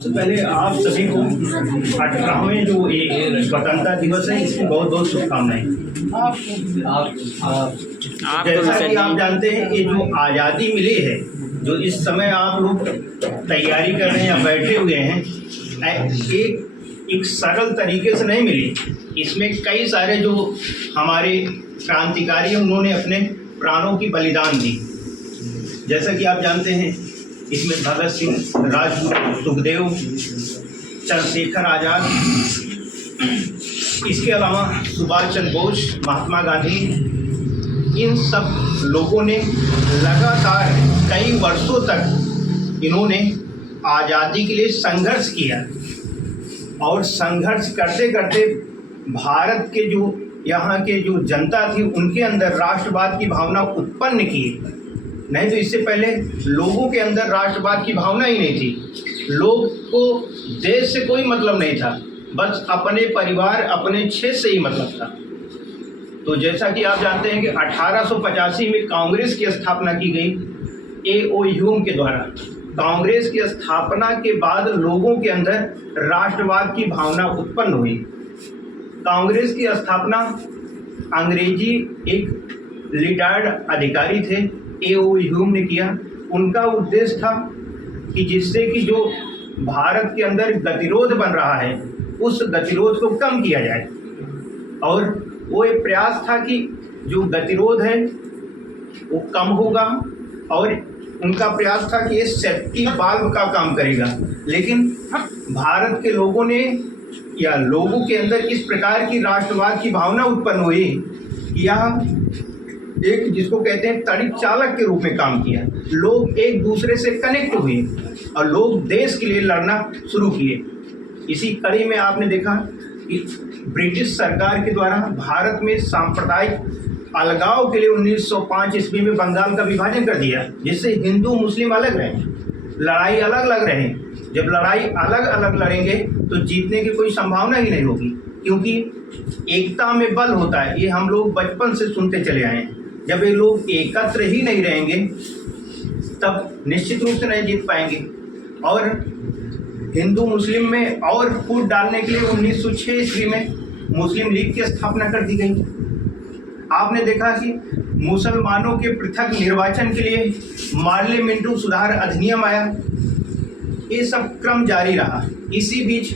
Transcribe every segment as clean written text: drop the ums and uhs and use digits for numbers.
सबसे पहले आप सभी को 18वें जो ये स्वतंत्रता दिवस है इसकी बहुत बहुत शुभकामनाएं। जैसा कि आप जानते हैं ये जो आज़ादी मिली है, जो इस समय आप लोग तैयारी कर रहे हैं या बैठे हुए हैं, एक सरल तरीके से नहीं मिली। इसमें कई सारे जो हमारे क्रांतिकारी हैं उन्होंने अपने प्राणों की बलिदान दी। जैसा कि आप जानते हैं इसमें भगत सिंह, राजगुरु, सुखदेव, चंद्रशेखर आज़ाद, इसके अलावा सुभाष चंद्र बोस, महात्मा गांधी, इन सब लोगों ने लगातार कई वर्षों तक इन्होंने आज़ादी के लिए संघर्ष किया और संघर्ष करते करते भारत के जो यहाँ के जो जनता थी उनके अंदर राष्ट्रवाद की भावना उत्पन्न की। नहीं तो इससे पहले लोगों के अंदर राष्ट्रवाद की भावना ही नहीं थी। लोग को देश से कोई मतलब नहीं था, बस अपने परिवार, अपने क्षेत्र से ही मतलब था। तो जैसा कि आप जानते हैं कि 1885 में कांग्रेस की स्थापना की गई A.O. ह्यूम के द्वारा। कांग्रेस की स्थापना के बाद लोगों के अंदर राष्ट्रवाद की भावना उत्पन्न हुई। कांग्रेस की स्थापना अंग्रेजी एक रिटायर्ड अधिकारी थे A.O. ह्यूम ने किया। उनका उद्देश्य था कि जिससे कि जो भारत के अंदर गतिरोध बन रहा है उस गतिरोध को कम किया जाए, और वो एक प्रयास था कि जो गतिरोध है वो कम होगा, और उनका प्रयास था कि ये सेफ्टी वाल्व का काम करेगा। लेकिन भारत के लोगों ने या लोगों के अंदर इस प्रकार की राष्ट्रवाद की भावना उत्पन्न हुई कि यह एक जिसको कहते हैं तड़ित चालक के रूप में काम किया। लोग एक दूसरे से कनेक्ट हुए और लोग देश के लिए लड़ना शुरू किए। इसी कड़ी में आपने देखा कि ब्रिटिश सरकार के द्वारा भारत में सांप्रदायिक अलगाव के लिए 1905 ईस्वी में बंगाल का विभाजन कर दिया, जिससे हिंदू मुस्लिम अलग रहे, लड़ाई अलग अलग रहे। जब लड़ाई अलग अलग लड़ेंगे तो जीतने की कोई संभावना ही नहीं होगी, क्योंकि एकता में बल होता है। ये हम लोग बचपन से सुनते चले आए हैं। जब ये लोग एकत्र ही नहीं रहेंगे तब निश्चित रूप से नहीं जीत पाएंगे। और हिंदू मुस्लिम में और फूट डालने के लिए 1906 ईस्वी में मुस्लिम लीग की स्थापना कर दी गई। आपने देखा कि मुसलमानों के पृथक निर्वाचन के लिए पार्लियामेंट्री सुधार अधिनियम आया। ये सब क्रम जारी रहा। इसी बीच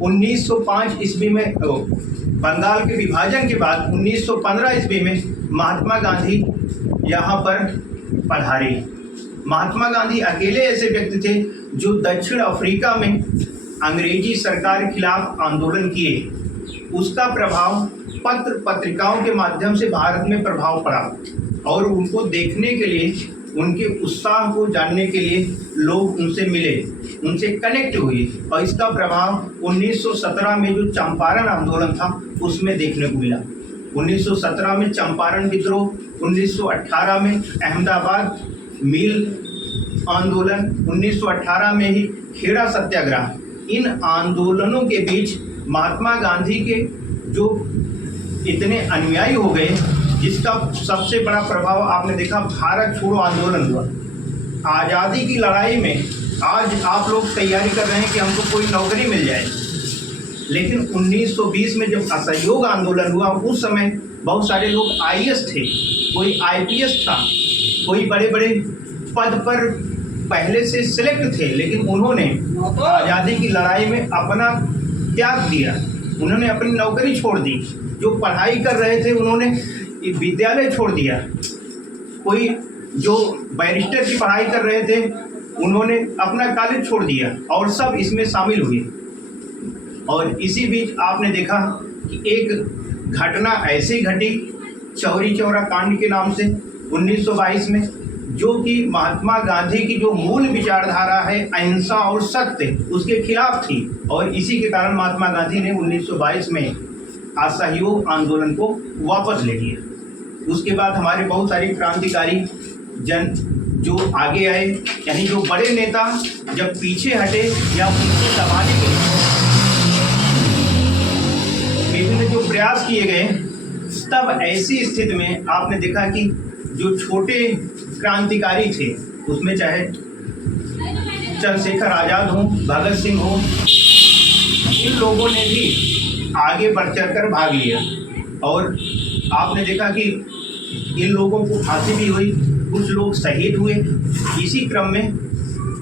1905 ईस्वी में बंगाल के विभाजन के बाद 1915 ईस्वी में महात्मा गांधी यहाँ पर पधारे। महात्मा गांधी अकेले ऐसे व्यक्ति थे जो दक्षिण अफ्रीका में अंग्रेजी सरकार के खिलाफ आंदोलन किए। उसका प्रभाव पत्र पत्रिकाओं के माध्यम से भारत में प्रभाव पड़ा, और उनको देखने के लिए, उनके उत्साह को जानने के लिए लोग उनसे मिले, उनसे कनेक्ट हुए। और इसका प्रभाव 1917 में जो चंपारण आंदोलन था उसमें देखने को मिला। 1917 में चंपारण विद्रोह, 1918 में अहमदाबाद मिल आंदोलन, 1918 में ही खेड़ा सत्याग्रह। इन आंदोलनों के बीच महात्मा गांधी के जो इतने अनुयायी हो गए, जिसका सबसे बड़ा प्रभाव आपने देखा भारत छोड़ो आंदोलन हुआ। आज़ादी की लड़ाई में आज आप लोग तैयारी कर रहे हैं कि हमको कोई नौकरी मिल जाए, लेकिन 1920 में जब असहयोग आंदोलन हुआ उस समय बहुत सारे लोग IAS थे, कोई IPS था, कोई बड़े बड़े पद पर पहले से सिलेक्ट थे, लेकिन उन्होंने आज़ादी की लड़ाई में अपना त्याग दिया। उन्होंने अपनी नौकरी छोड़ दी। जो पढ़ाई कर रहे थे उन्होंने विद्यालय छोड़ दिया। कोई जो बैरिस्टर की पढ़ाई कर रहे थे उन्होंने अपना कॉलेज छोड़ दिया, और सब इसमें शामिल हुए। और इसी बीच आपने देखा कि एक घटना ऐसी घटी चौरी चौरा कांड के नाम से 1922 में, जो कि महात्मा गांधी की जो मूल विचारधारा है अहिंसा और सत्य, उसके खिलाफ थी। और इसी के कारण महात्मा गांधी ने 1922 में असहयोग आंदोलन को वापस ले लिया। उसके बाद हमारे बहुत सारे क्रांतिकारी जन जो आगे आए, यानी जो बड़े नेता जब पीछे हटे या उनको दबाने के लिए विभिन्न जो प्रयास किए गए, तब ऐसी स्थिति में आपने देखा कि जो छोटे क्रांतिकारी थे उसमें चाहे चंद्रशेखर आज़ाद हो, भगत सिंह हो, इन लोगों ने भी आगे बढ़ चढ़कर भाग लिया। और आपने देखा कि इन लोगों को फांसी भी हुई, कुछ लोग शहीद हुए। इसी क्रम में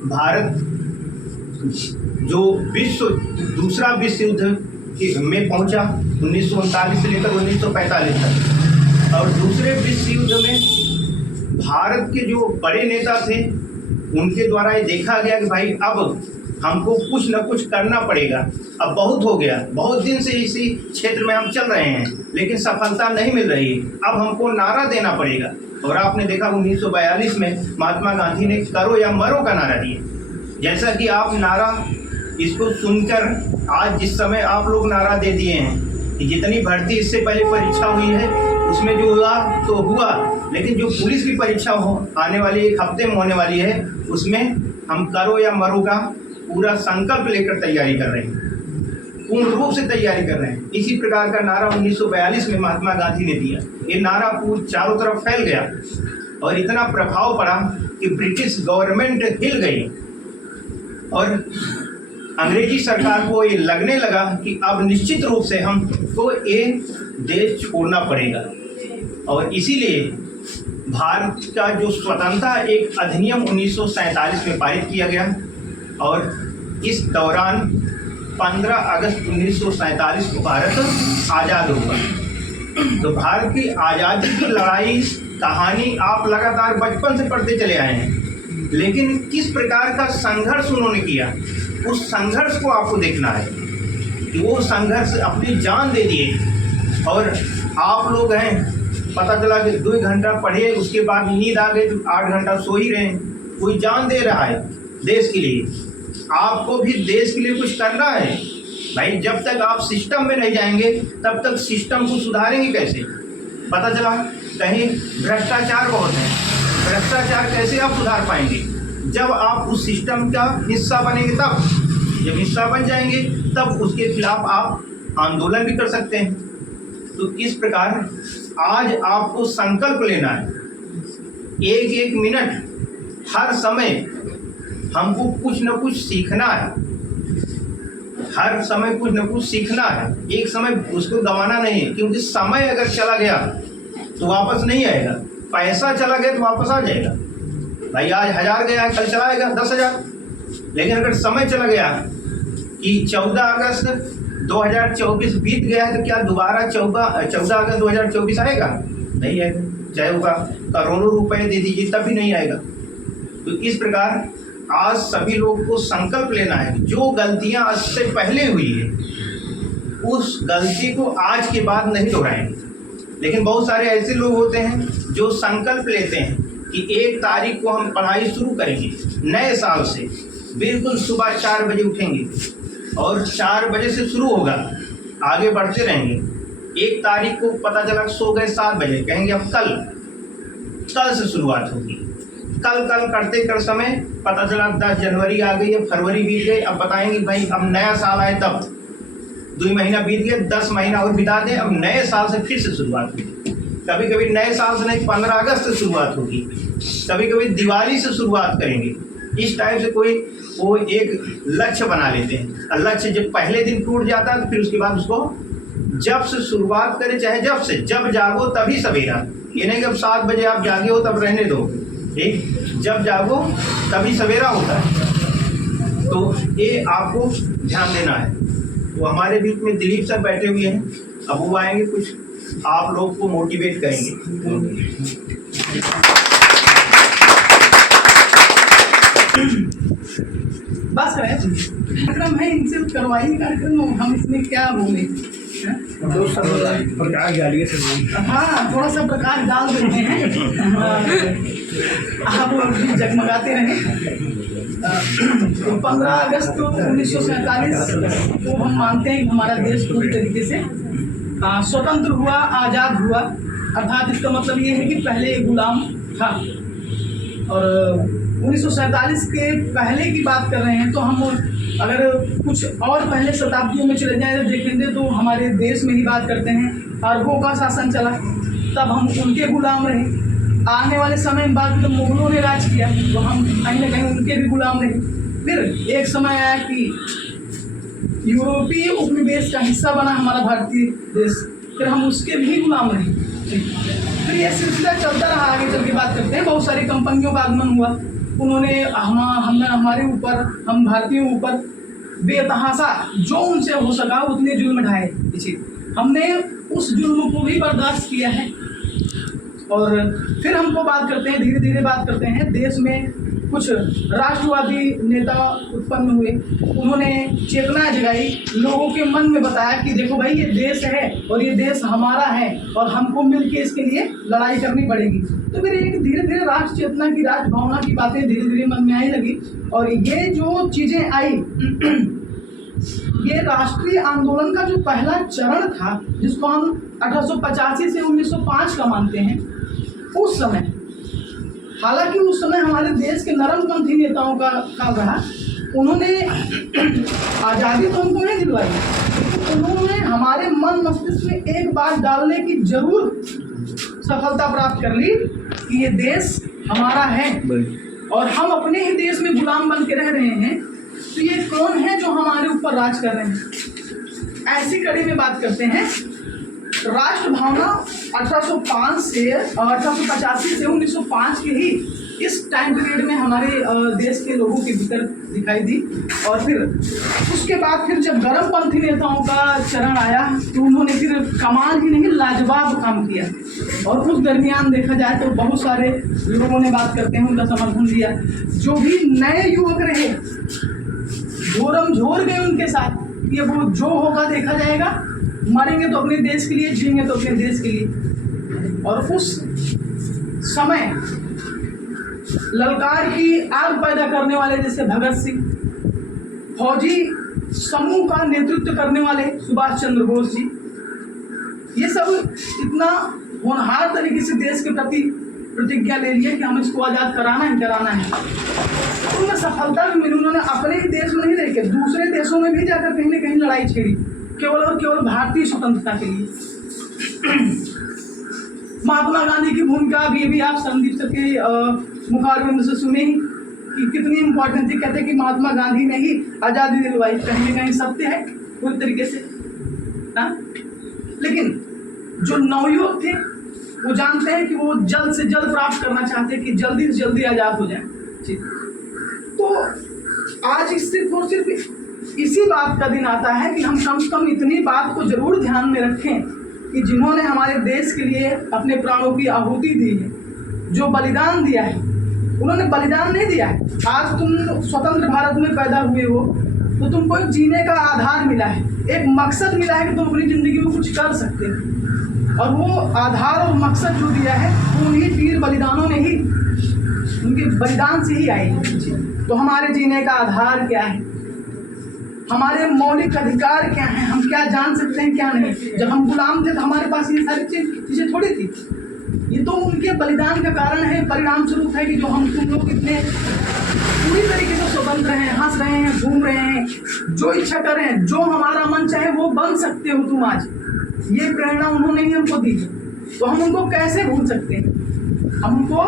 भारत जो दूसरा विश्व युद्ध में पहुंचा 1939 से लेकर 1945 तक, और दूसरे विश्व युद्ध में भारत के जो बड़े नेता थे उनके द्वारा ये देखा गया कि भाई अब हमको कुछ न कुछ करना पड़ेगा, अब बहुत हो गया, बहुत दिन से इसी क्षेत्र में हम चल रहे हैं लेकिन सफलता नहीं मिल रही, अब हमको नारा देना पड़ेगा। और आपने देखा 1942 में महात्मा गांधी ने करो या मरो का नारा दिया। जैसा कि आप नारा इसको सुनकर आज जिस समय आप लोग नारा दे दिए हैं कि जितनी भर्ती इससे पहले परीक्षा हुई है उसमें जो हुआ तो हुआ, लेकिन जो पुलिस की परीक्षा आने वाली 1 हफ्ते में होने वाली है उसमें हम करो या मरो का पूरा संकल्प लेकर तैयारी कर रहे हैं, पूर्ण रूप से तैयारी कर रहे हैं। इसी प्रकार का नारा 1942 में महात्मा गांधी ने दिया। ये नारा पूरे चारों तरफ फैल गया और इतना प्रभाव पड़ा कि ब्रिटिश गवर्नमेंट हिल गई और अंग्रेजी सरकार को ये लगने लगा कि अब निश्चित रूप से हमको ये देश छोड़ना पड़ेगा। और इसीलिए भारत का जो स्वतंत्रता एक अधिनियम 1947 में पारित किया गया और इस दौरान 15 अगस्त 1947 को भारत आज़ाद हुआ। तो भारत की आज़ादी की लड़ाई कहानी आप लगातार बचपन से पढ़ते चले आए हैं, लेकिन किस प्रकार का संघर्ष उन्होंने किया उस संघर्ष को आपको देखना है कि वो संघर्ष अपनी जान दे दिए। और आप लोग हैं, पता चला कि 2 घंटा पढ़े उसके बाद नींद आ गई तो 8 घंटा सो ही रहे हैं। कोई जान दे रहा है देश के लिए, आपको भी देश के लिए कुछ करना है भाई। जब तक आप सिस्टम में नहीं जाएंगे तब तक सिस्टम को सुधारेंगे कैसे? पता चला कहीं भ्रष्टाचार बहुत है, भ्रष्टाचार कैसे आप सुधार पाएंगे? जब आप उस सिस्टम का हिस्सा बनेंगे, तब जब हिस्सा बन जाएंगे तब उसके खिलाफ आप आंदोलन भी कर सकते हैं। तो इस प्रकार आज आपको संकल्प लेना है, एक एक मिनट हर समय हमको कुछ न कुछ सीखना है, हर समय कुछ न कुछ सीखना है। एक समय उसको गंवाना नहीं है, क्योंकि समय अगर चला गया तो वापस नहीं आएगा, पैसा चला गया तो वापस आ जाएगा। भाई आज 1000 गया है, कल चला आएगा 10,000। लेकिन अगर समय चला गया कि 14 अगस्त 2024 बीत गया है तो क्या दोबारा 14 अगस्त 2024 आएगा? नहीं आएगा, चाहे होगा करोड़ों रुपए दे दीजिए तब भी नहीं आएगा। तो इस प्रकार आज सभी लोग को संकल्प लेना है, जो गलतियां आज से पहले हुई है उस गलती को आज के बाद नहीं दोहराएंगे। लेकिन बहुत सारे ऐसे लोग होते हैं जो संकल्प लेते हैं कि 1 तारीख को हम पढ़ाई शुरू करेंगे, नए साल से बिल्कुल सुबह 4 बजे उठेंगे और 4 बजे से शुरू होगा, आगे बढ़ते रहेंगे। 1 तारीख को पता चला सो गए 7 बजे, कहेंगे अब कल से शुरुआत होगी। कल करते कर समय पता चला 10 जनवरी आ गई, अब फरवरी बीत गई, अब बताएंगे भाई अब नया साल आए, तब 2 महीना बीत गए, 10 महीना और बिता दें, अब नए साल से फिर से शुरुआत होगी। कभी कभी नए साल से नहीं 15 अगस्त से शुरुआत होगी, कभी कभी दिवाली से शुरुआत करेंगे। इस टाइप से वो एक लक्ष्य बना लेते हैं, और लक्ष्य जब पहले दिन टूट जाता है तो फिर उसके बाद उसको जब से शुरुआत करें, चाहे जब जागो तभी सवेरा। ये नहीं कि अब 7 बजे आप जागे हो तब रहने दो, ठीक? जब जागो तभी सवेरा होता है। तो ये आपको ध्यान देना है। तो हमारे बीच में दिलीप सर बैठे हुए हैं, अब वो आएंगे, कुछ आप लोग को मोटिवेट करेंगे। बस है कार्यक्रम है, इनसे करवाइए कार्यक्रम, हम इसमें क्या बोले। हाँ, थोड़ा सा प्रकाश डाल देते हैं, आप भी जगमगाते रहें। तो 15 अगस्त 1947 को हम मानते हैं कि हमारा देश पूरी तरीके से स्वतंत्र हुआ, आज़ाद हुआ। अर्थात इसका मतलब ये है कि पहले गुलाम था। और 1947 के पहले की बात कर रहे हैं तो हम अगर कुछ और पहले शताब्दियों में चले जाएँ तो देखेंगे तो हमारे देश में ही बात करते हैं, अरबों का शासन चला, तब हम उनके गुलाम रहे। आने वाले समय में बात तो मुगलों ने राज किया तो हम कहीं ना कहीं उनके भी गुलाम रहे। फिर एक समय आया कि यूरोपीय उपनिवेश का हिस्सा बना हमारा भारतीय देश, फिर हम उसके भी गुलाम रहे। फिर ये सिलसिला चलता रहा, आगे चल के बात करते हैं। बहुत सारी कंपनियों का आगमन हुआ, उन्होंने हमने हमारे ऊपर, हम भारतीयों ऊपर बेतहाशा जो उनसे हो सका उतने जुल्म ढाए। हमने उस जुल्म को भी बर्दाश्त किया है। और फिर हमको बात करते हैं, धीरे धीरे बात करते हैं, देश में कुछ राष्ट्रवादी नेता उत्पन्न हुए, उन्होंने चेतना जगाई, लोगों के मन में बताया कि देखो भाई ये देश है और ये देश हमारा है और हमको मिलके इसके लिए लड़ाई करनी पड़ेगी। तो फिर एक धीरे धीरे राष्ट्र चेतना की, राष्ट्र भावना की बातें धीरे धीरे मन में आने लगी। और ये जो चीज़ें आई, ये राष्ट्रीय आंदोलन का जो पहला चरण था, जिसको हम 1885 से 1905 का मानते हैं, उस समय, हालांकि उस समय हमारे देश के नरमपंथी नेताओं का रहा, उन्होंने आज़ादी तो हमको नहीं दिलवाई, उन्होंने हमारे मन मस्तिष्क में एक बात डालने की जरूर सफलता प्राप्त कर ली कि ये देश हमारा है और हम अपने ही देश में गुलाम बन के रह रहे हैं। तो ये कौन है जो हमारे ऊपर राज कर रहे हैं? ऐसी कड़ी में बात करते हैं। राष्ट्र भावना 1805 से 1885 से 1905 के ही इस टाइम पीरियड में हमारे देश के लोगों के भीतर दिखाई दी। और फिर उसके बाद फिर जब गर्मपंथी नेताओं का चरण आया तो उन्होंने फिर कमाल ही नहीं लाजवाब काम किया। और उस दरमियान देखा जाए तो बहुत सारे लोगों ने बात करते हैं, उनका समर्थन दिया। जो भी नए युवक रहे झोरम झोर गए उनके साथ, ये वो जो होगा देखा जाएगा, मरेंगे तो अपने देश के लिए, जिएंगे तो अपने देश के लिए। और उस समय ललकार की आग पैदा करने वाले जैसे भगत सिंह, फौजी समूह का नेतृत्व करने वाले सुभाष चंद्र बोस जी, ये सब इतना होनहार तरीके से देश के प्रति प्रतिज्ञा ले लिए कि हम इसको आज़ाद कराना ही कराना है। उन्हें सफलता भी मिली। उन्होंने अपने ही देश में नहीं रह के दूसरे देशों में भी जाकर कहीं ना कहीं लड़ाई छेड़ी, केवल और केवल भारतीय स्वतंत्रता के लिए। महात्मा गांधी की भूमिका भी आप संदीप सर के मुखारबिंद से सुने ही कि कितनी इम्पोर्टेंट थी। कहते कि महात्मा गांधी ने ही आज़ादी दिलवाई, कहीं ना कहीं सत्य है पूरी तरीके से ना। लेकिन जो नवयुवक थे वो जानते हैं कि वो जल्द से जल्द प्राप्त करना चाहते हैं कि जल्दी से जल्दी आज़ाद हो जाए। तो आज सिर्फ और सिर्फ इसी बात का दिन आता है कि हम कम से कम इतनी बात को जरूर ध्यान में रखें कि जिन्होंने हमारे देश के लिए अपने प्राणों की आहुति दी है, जो बलिदान दिया है, उन्होंने बलिदान नहीं दिया है। आज तुम स्वतंत्र भारत में पैदा हुए हो तो तुमको एक जीने का आधार मिला है, एक मकसद मिला है कि तुम अपनी ज़िंदगी में कुछ कर सकते हो। और वो आधार और मकसद जो दिया है वो उन्हीं वीर बलिदानों ने ही, उनके बलिदान से ही आई है। तो हमारे जीने का आधार क्या है, हमारे मौलिक अधिकार क्या हैं, हम क्या जान सकते हैं क्या नहीं। जब हम गुलाम थे तो हमारे पास ये सारी चीज़ें थोड़ी थी। ये तो उनके बलिदान का कारण है, परिणाम स्वरूप है कि जो हम तुम लोग इतने पूरी तरीके से स्वतंत्र हैं, हंस रहे हैं, घूम रहे हैं, जो इच्छा कर रहे हैं, जो हमारा मन चाहे वो बन सकते हो तुम आज। ये प्रेरणा उन्होंने ही हमको दी, तो हम उनको कैसे भूल सकते हैं? हम उनको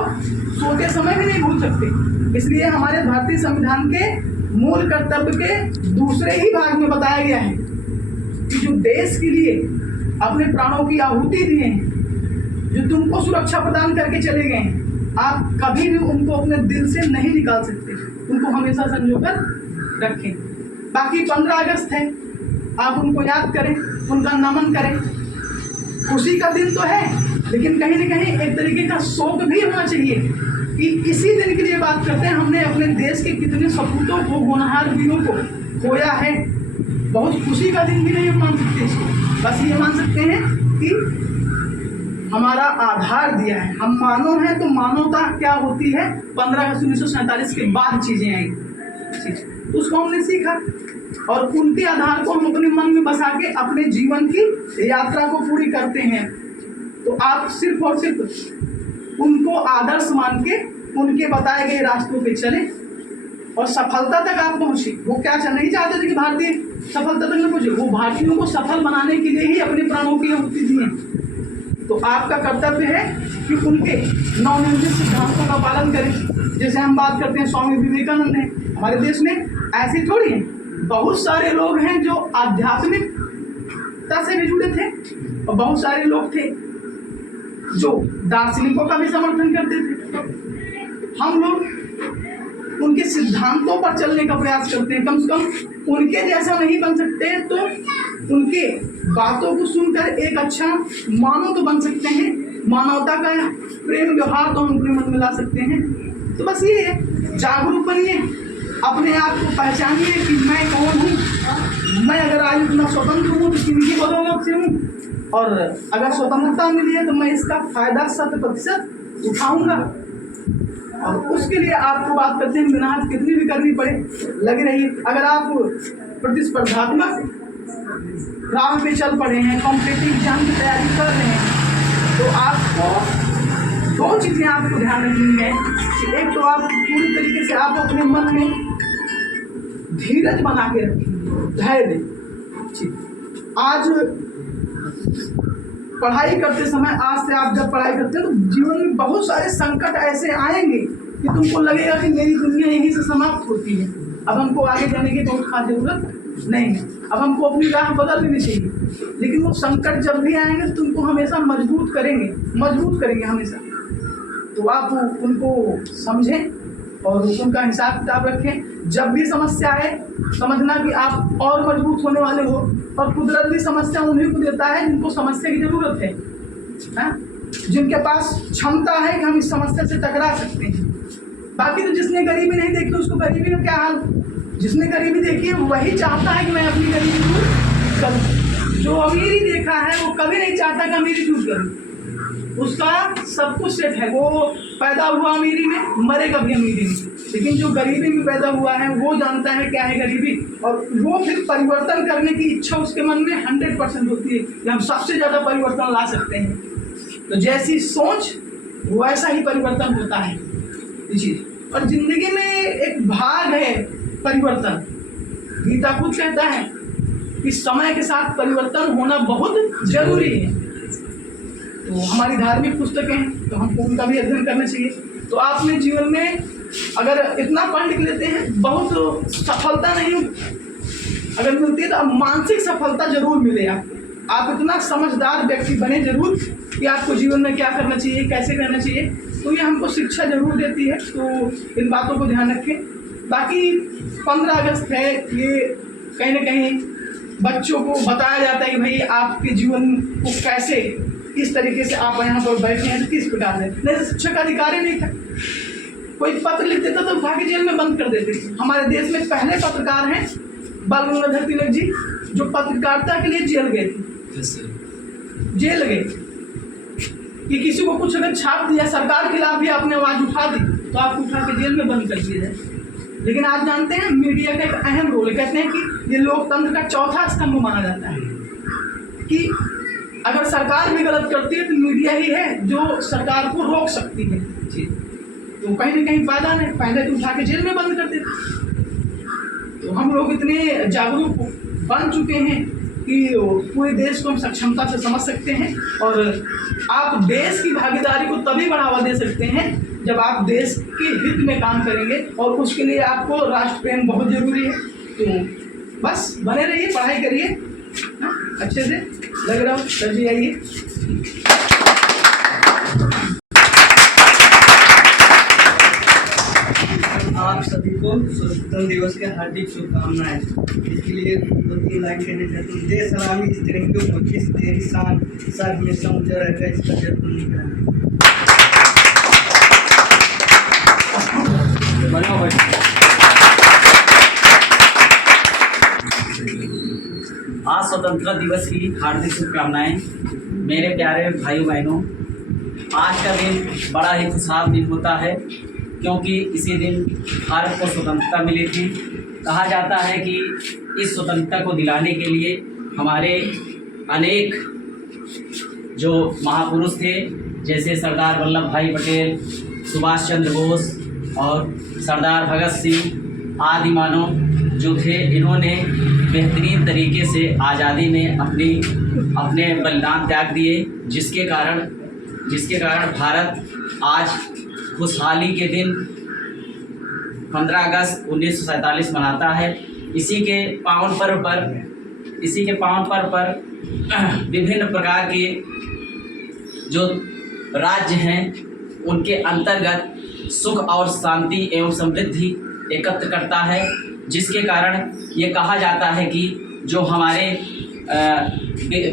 सोते समय भी नहीं भूल सकते। इसलिए हमारे भारतीय संविधान के मूल कर्तव्य के दूसरे ही भाग में बताया गया है कि जो देश के लिए अपने प्राणों की आहुति दिए हैं, जो तुमको सुरक्षा प्रदान करके चले गए हैं, आप कभी भी उनको अपने दिल से नहीं निकाल सकते, उनको हमेशा संजोकर रखें। बाकी 15 अगस्त है, आप उनको याद करें, उनका नमन करें। खुशी का दिन तो है, लेकिन कहीं ना कहीं एक तरीके का शोक भी होना चाहिए कि इसी दिन के लिए बात करते हैं हमने अपने देश के कितने सपूतों को, होनहार वीरों को खोया है। बहुत खुशी का दिन भी नहीं हम मान सकते इसको, बस ये मान सकते हैं कि हमारा आधार दिया है। हम मानव हैं तो मानवता क्या होती है 15 अगस्त 1947 के बाद चीज़ें आई, उसको हमने सीखा और उनके आधार को हम अपने मन में बसा के अपने जीवन की यात्रा को पूरी करते हैं। तो आप सिर्फ और सिर्फ उनको आदर्श मान के उनके बताए गए रास्तों पे चले और सफलता तक आप पहुँचे। वो क्या नहीं चाहते थे कि भारतीय सफलता तक न पहुँचे, वो भारतीयों को सफल बनाने के लिए ही अपने प्राणों की आहुति दी है। तो आपका कर्तव्य है कि उनके नवनिर्मित सिद्धांतों का पालन करें। जैसे हम बात करते हैं स्वामी विवेकानंद हैं, हमारे देश में ऐसे थोड़ी है, बहुत सारे लोग हैं जो आध्यात्मिकता से भी जुड़े थे और बहुत सारे लोग थे जो दार्शनिकों का भी समर्थन करते थे। हम लोग उनके सिद्धांतों पर चलने का प्रयास करते हैं, कम से कम उनके जैसा नहीं बन सकते तो उनके बातों को सुनकर एक अच्छा मानव तो बन सकते हैं, मानवता का प्रेम व्यवहार तो हम अपने मन में ला सकते हैं। तो बस ये है, जागरूक बनिए, अपने आप को पहचानिए कि मैं कौन हूँ। मैं अगर आज इतना स्वतंत्र हूँ तो किनकी बदौलत से हूँ, और अगर स्वतंत्रता मिली है तो मैं इसका फायदा 100% उठाऊंगा। और उसके लिए आपको बात करते हैं, मेहनत कितनी भी करनी पड़े लगी रही। अगर आप प्रतिस्पर्धात्मक राह पे चल पड़े हैं, कॉम्पिटिटिव एग्जाम की तैयारी कर रहे हैं, तो आपको 2 चीज़ें आपको ध्यान रखनी है कि एक तो आप पूरी तरीके से आप अपने मन में धीरज बना के रखें, धैर्य। आज पढ़ाई करते समय, आज से आप जब पढ़ाई करते हैं तो जीवन में बहुत सारे संकट ऐसे आएंगे कि तुमको लगेगा कि मेरी दुनिया यहीं से समाप्त होती है, अब हमको आगे जाने की बहुत खास जरूरत नहीं है, अब हमको अपनी राह बदल लेनी चाहिए। लेकिन वो संकट जब भी आएंगे तो तुमको हमेशा मजबूत करेंगे हमेशा। तो आप उनको समझें और उनका हिसाब किताब रखें। जब भी समस्या आए समझना कि आप और मजबूत होने वाले हो, और कुदरत भी समस्या उन्हीं को देता है जिनको समस्या की ज़रूरत है, जिनके पास क्षमता है कि हम इस समस्या से टकरा सकते हैं। बाकी तो जिसने गरीबी नहीं देखी उसको गरीबी का क्या हाल, जिसने गरीबी देखी है वही चाहता है कि मैं अपनी गरीबी दूर करूँ। जो अमीरी देखा है वो कभी नहीं चाहता कि अमीरी दूर करूँ, उसका सब कुछ सेट है, वो पैदा हुआ अमीरी में, मरेगा भी अमीरी में। लेकिन जो गरीबी में पैदा हुआ है वो जानता है क्या है गरीबी, और वो फिर परिवर्तन करने की इच्छा उसके मन में 100% होती है कि हम सबसे ज़्यादा परिवर्तन ला सकते हैं। तो जैसी सोच वैसा ही परिवर्तन होता है जी। और जिंदगी में एक भाग है परिवर्तन। गीता खुद कहता है कि समय के साथ परिवर्तन होना बहुत जरूरी है। तो हमारी धार्मिक पुस्तकें हैं तो हमको उनका भी अध्ययन करना चाहिए। तो आप अपने जीवन में अगर इतना पढ़ लिख लेते हैं, बहुत सफलता नहीं अगर मिलती है तो मानसिक सफलता जरूर मिले आप इतना समझदार व्यक्ति बने जरूर कि आपको जीवन में क्या करना चाहिए, कैसे करना चाहिए। तो ये हमको शिक्षा जरूर देती है, तो इन बातों को ध्यान रखें। बाकी 15 अगस्त है, ये कहीं ना कहीं बच्चों को बताया जाता है कि भाई आपके जीवन को कैसे, इस तरीके से आप यहाँ पर बैठे हैं तो किस प्रकार से। नहीं तो शिक्षा का अधिकार ही नहीं था, कोई पत्र लिख देता तो उठा के जेल में बंद कर देते। हमारे देश में पहले पत्रकार हैं बाल गंगाधर तिलक जी, जो पत्रकारिता के लिए जेल गए थे। जेल गए कि किसी को कुछ अगर छाप दिया, सरकार के खिलाफ भी आपने आवाज़ उठा दी तो आपको उठा के जेल में बंद कर दिया जाए। लेकिन आप जानते हैं मीडिया का एक अहम रोल है। कहते हैं कि ये लोकतंत्र का चौथा स्तंभ माना जाता है कि अगर सरकार भी गलत करती है तो मीडिया ही है जो सरकार को रोक सकती है। तो कहीं ना कहीं फायदा नहीं, पहले तो उठा के जेल में बंद कर देते। तो हम लोग इतने जागरूक बन चुके हैं कि पूरे देश को हम सक्षमता से समझ सकते हैं। और आप देश की भागीदारी को तभी बढ़ावा दे सकते हैं जब आप देश के हित में काम करेंगे, और उसके लिए आपको राष्ट्र प्रेम बहुत ज़रूरी है। तो बस बने रहिए, पढ़ाई करिए अच्छे से, लग रहा हो सर जी आइए। आप सभी को स्वतंत्रता दिवस के हार्दिक शुभकामनाएं। इसके लिए 2-3 लाइन कहने चाहते हैं। देश सलामी इस तिरंगे को किस तेरी शान सर हमेशा ऊंचा रहेगा, इसका जयपुर निकला। आज स्वतंत्रता दिवस की हार्दिक शुभकामनाएं। मेरे प्यारे भाइयों बहनों, आज का दिन बड़ा ही खुशहाल दिन होता है क्योंकि इसी दिन भारत को स्वतंत्रता मिली थी। कहा जाता है कि इस स्वतंत्रता को दिलाने के लिए हमारे अनेक जो महापुरुष थे, जैसे सरदार वल्लभ भाई पटेल, सुभाष चंद्र बोस और सरदार भगत सिंह आदि मानव जो थे, इन्होंने बेहतरीन तरीके से आज़ादी में अपने बलिदान त्याग दिए, जिसके कारण भारत आज खुशहाली के दिन 15 अगस्त 1947 मनाता है। इसी के पावन पर्व पर विभिन्न प्रकार के जो राज्य हैं उनके अंतर्गत सुख और शांति एवं समृद्धि एकत्र करता है, जिसके कारण ये कहा जाता है कि जो हमारे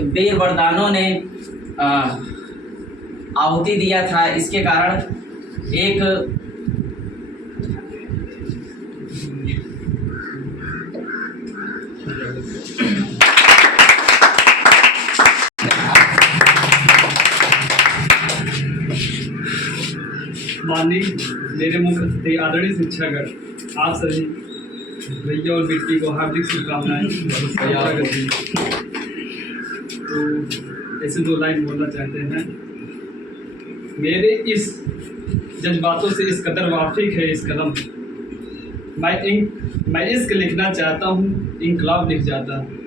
वीर वरदानों ने आहुति दिया था, इसके कारण एक माननीय मेरे मुख्य अतिथि आदरणीय शिक्षागण, आप सभी भैया और बेटी को हार्दिक शुभकामनाएं। तो ऐसे 2 लाइन बोलना चाहते हैं। मेरे इस जज्बातों से इस कदर वाफिक है इस कलम, मैं इश्क लिखना चाहता हूँ, इंकलाब लिख जाता हूँ।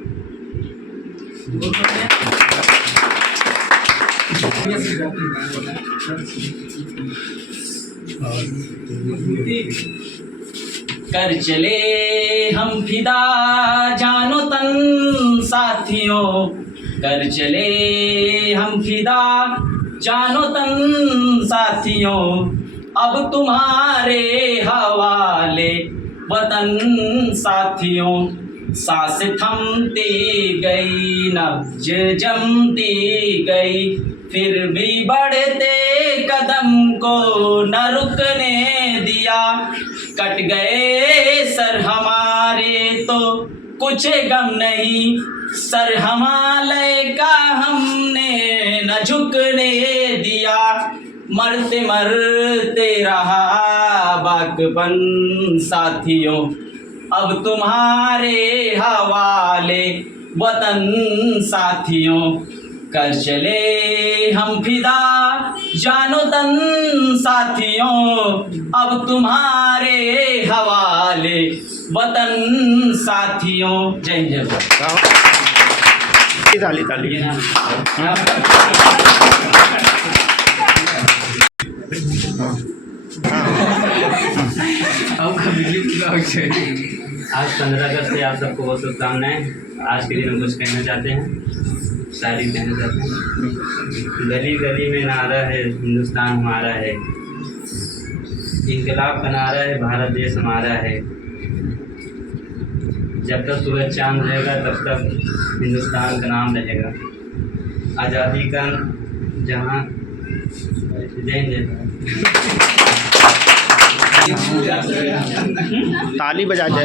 कर चले हम फिदा जानो तन साथियों, कर चले हम फिदा जानो तन साथियों, अब तुम्हारे हवाले वतन साथियों। सांस थमती गई नब्ज जमती गई, फिर भी बढ़ते कदम को न रुकने दिया। कट गए सर हमारे तो कुछ गम नहीं, सर हिमालय का हमने न झुकने दिया। मरते मरते रहा बाकपन साथियों, अब तुम्हारे हवाले वतन साथियों। कर चले हम फिदा जानो तन साथियों, अब तुम्हारे हवाले वतन साथियों। जय जय ताली ताली। आज 15 अगस्त से आप सबको बहुत शुभकामनाएं। आज के दिन हम कुछ कहना चाहते हैं, शायरी कहना चाहते हैं। गली गली में नारा है हिंदुस्तान हमारा है, इंकलाब का नारा है भारत देश हमारा है। जब तक सूरज चांद रहेगा तब तक हिंदुस्तान का नाम रहेगा। आज़ादी का जहाँ जय जय ताली बजा जाए।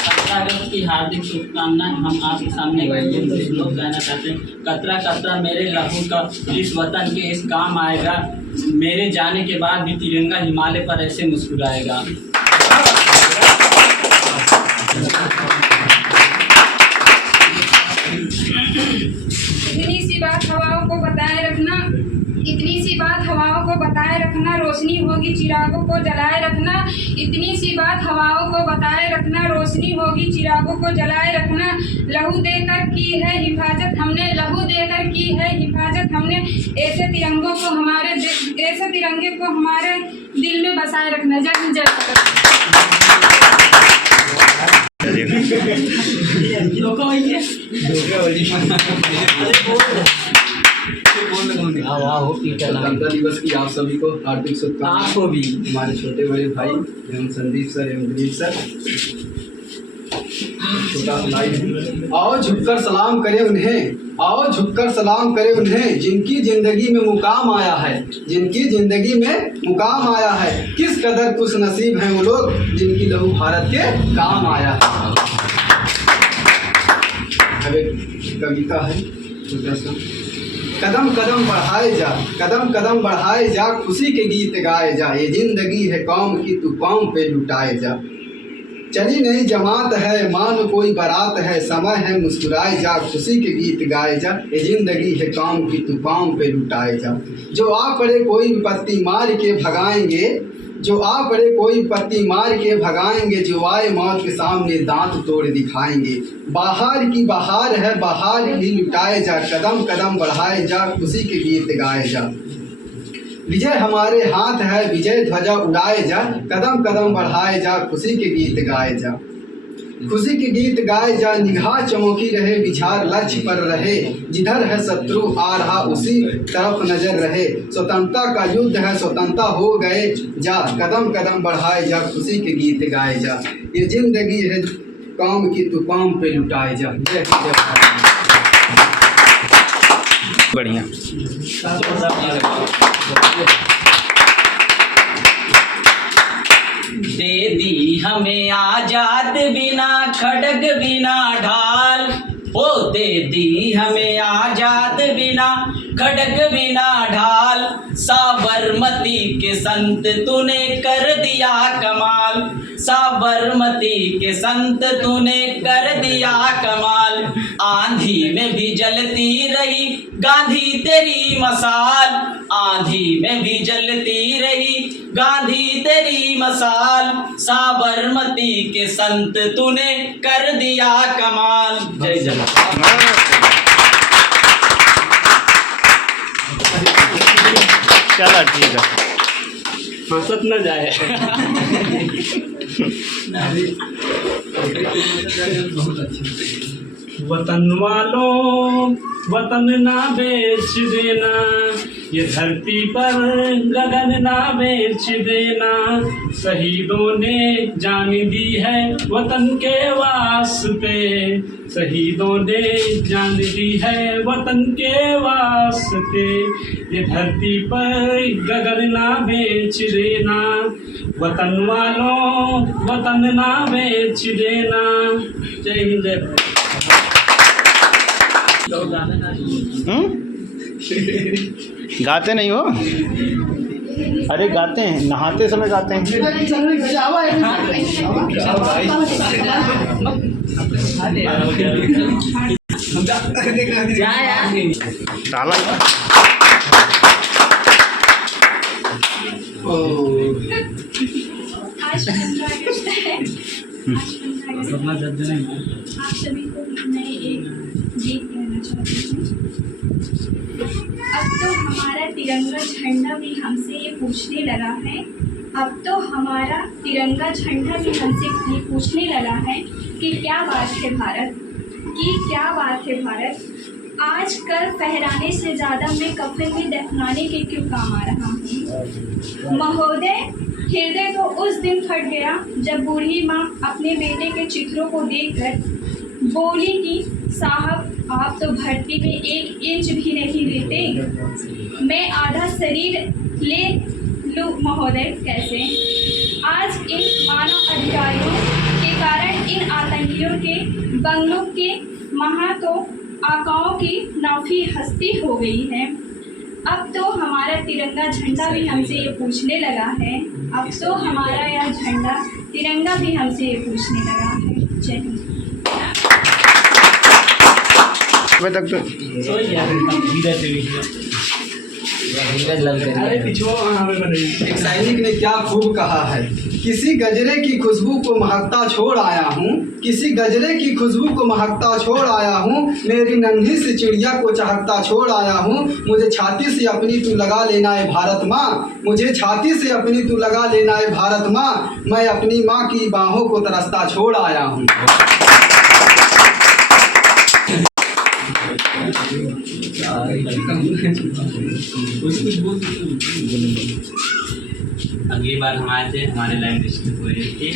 15 अगस्त की हार्दिक शुभकामनाएं। हम आपके सामने कुछ लोग कहना चाहते हैं। कतरा कतरा मेरे लहू का इस वतन के इस काम आएगा, मेरे जाने के बाद भी तिरंगा हिमालय पर ऐसे मुस्कुराएगा। इतनी सी बात हवाओं को बताए रखना, इतनी सी बात हवाओं को बताए रखना, रोशनी होगी चिरागों को जलाए रखना। इतनी सी बात हवाओं को बताए रखना, रोशनी होगी चिरागों को जलाए रखना। लहू देकर की है हिफाजत हमने, लहू देकर की है हिफाजत हमने। ऐसे तिरंगे को हमारे दिल में बसाए रखना। जय जय। स्वतंत्रता दिवस की आप सभी को हार्दिक शुभकामनाएं। आपको भी। हमारे छोटे बड़े भाई एवं संदीप सर एवं दिलीप सर, छोटा लाइव। आओ झुककर सलाम करें उन्हें, आओ झुककर सलाम करें उन्हें, जिनकी जिंदगी में मुकाम आया है, जिनकी जिंदगी में मुकाम आया है। किस कदर खुश नसीब हैं वो लोग जिनकी लहू भारत के काम आया है। अब एक कविता है छोटा सा। कदम कदम बढ़ाए जा, कदम कदम बढ़ाए जा, खुशी के गीत गाए जा। ये जिंदगी है कौम की तू कौम पे लुटाए जा। चली नहीं जमात है मान कोई बारात है, समय है मुस्कुराए जा, खुशी के गीत गाए जा। ये जिंदगी है कौम की तू कौम पे लुटाए जा। जो आ पड़े कोई विपत्ति मार के भगाएंगे, जो आ पड़े कोई विपत्ति मार के भगाएंगे, जो आए मौत के सामने दांत तोड़ दिखाएंगे। बाहर की बहार है बहार ही लुटाए जा, कदम कदम बढ़ाए जा, खुशी के गीत गाए जा। विजय हमारे हाथ है, विजय ध्वजा उड़ाए जा, कदम कदम बढ़ाए जा, खुशी के गीत गाए जा। खुशी के गीत गाए जा, निगाह चमकी रहे, विचार लक्ष्य पर रहे, जिधर है शत्रु आ रहा उसी तरफ नजर रहे। स्वतंत्रता का युद्ध है, स्वतंत्रता हो गए जा, कदम कदम बढ़ाए जा, खुशी के गीत गाए जा। ये जिंदगी है काम की, तू काम पे लुटाए जा। जय जय। बढ़िया। दे दी हमें आजाद बिना खड़ग बिना ढाल, ओ दे दी हमें आजाद बिना खड़ग बिना ढाल, साबरमती के संत तूने कर दिया कमाल, साबरमती के संत तूने कर दिया कमाल। आंधी में भी जलती रही गांधी तेरी मसाल, आंधी में भी जलती रही गांधी तेरी मसाल, साबरमती के संत तूने कर दिया कमाल। जय जय। चलो ठीक है, फुर्सत न जाए। वतन वालों वतन ना बेच देना, ये धरती पर गगन ना बेच देना, शहीदों ने जान दी है वतन के वास्ते, शहीदों ने जान दी है वतन के वास्ते, ये धरती पर गगन ना बेच देना, वतन वालों वतन ना बेच देना। जय हिंद जय भारत। गाते नहीं हो? अरे गाते हैं, नहाते समय गाते हैं। ताला आज 15 अगस्त है। आज 15 अगस्त है। आप सभी को मैं एक गीत कहना चाहती हूँ। अब तो हमारा तिरंगा झंडा भी हमसे ये पूछने लगा है, अब तो हमारा तिरंगा झंडा भी हमसे ये पूछने लगा है कि क्या बात है भारत, कि क्या बात है भारत। आजकल फहराने से ज़्यादा मैं कफन में दफनाने के क्यों काम आ रहा हूँ। महोदय, हृदय तो उस दिन फट गया जब बूढ़ी माँ अपने बेटे के चित्रों को देखकर बोली कि साहब आप तो भर्ती में 1 इंच भी नहीं लेते, मैं आधा शरीर ले लूँ महोदय कैसे। आज इन मानव अधिकारियों के कारण इन आतंकियों के बंगलों के महा तो आकाओं की नाफी हस्ती हो गई है। अब तो हमारा तिरंगा झंडा भी हमसे ये पूछने लगा है, अब तो हमारा यह झंडा तिरंगा भी हमसे ये पूछने लगा है। जय हिंद। तक तो एक सैनिक ने क्या खूब कहा है, किसी गजरे की खुशबू को महकता छोड़ आया हूँ, किसी गजरे की खुशबू को महकता छोड़ आया हूँ, मेरी नन्ही सी चिड़िया को चहकता छोड़ आया हूँ। मुझे छाती से अपनी तू लगा लेना है भारत माँ, मुझे छाती से अपनी तू लगा लेना है भारत माँ, मैं अपनी माँ की बाहों को तरसता छोड़ आया हूँ। अगली बार हम आए थे, हमारे लाइन डिस्ट्रिक्ट हो रही थी,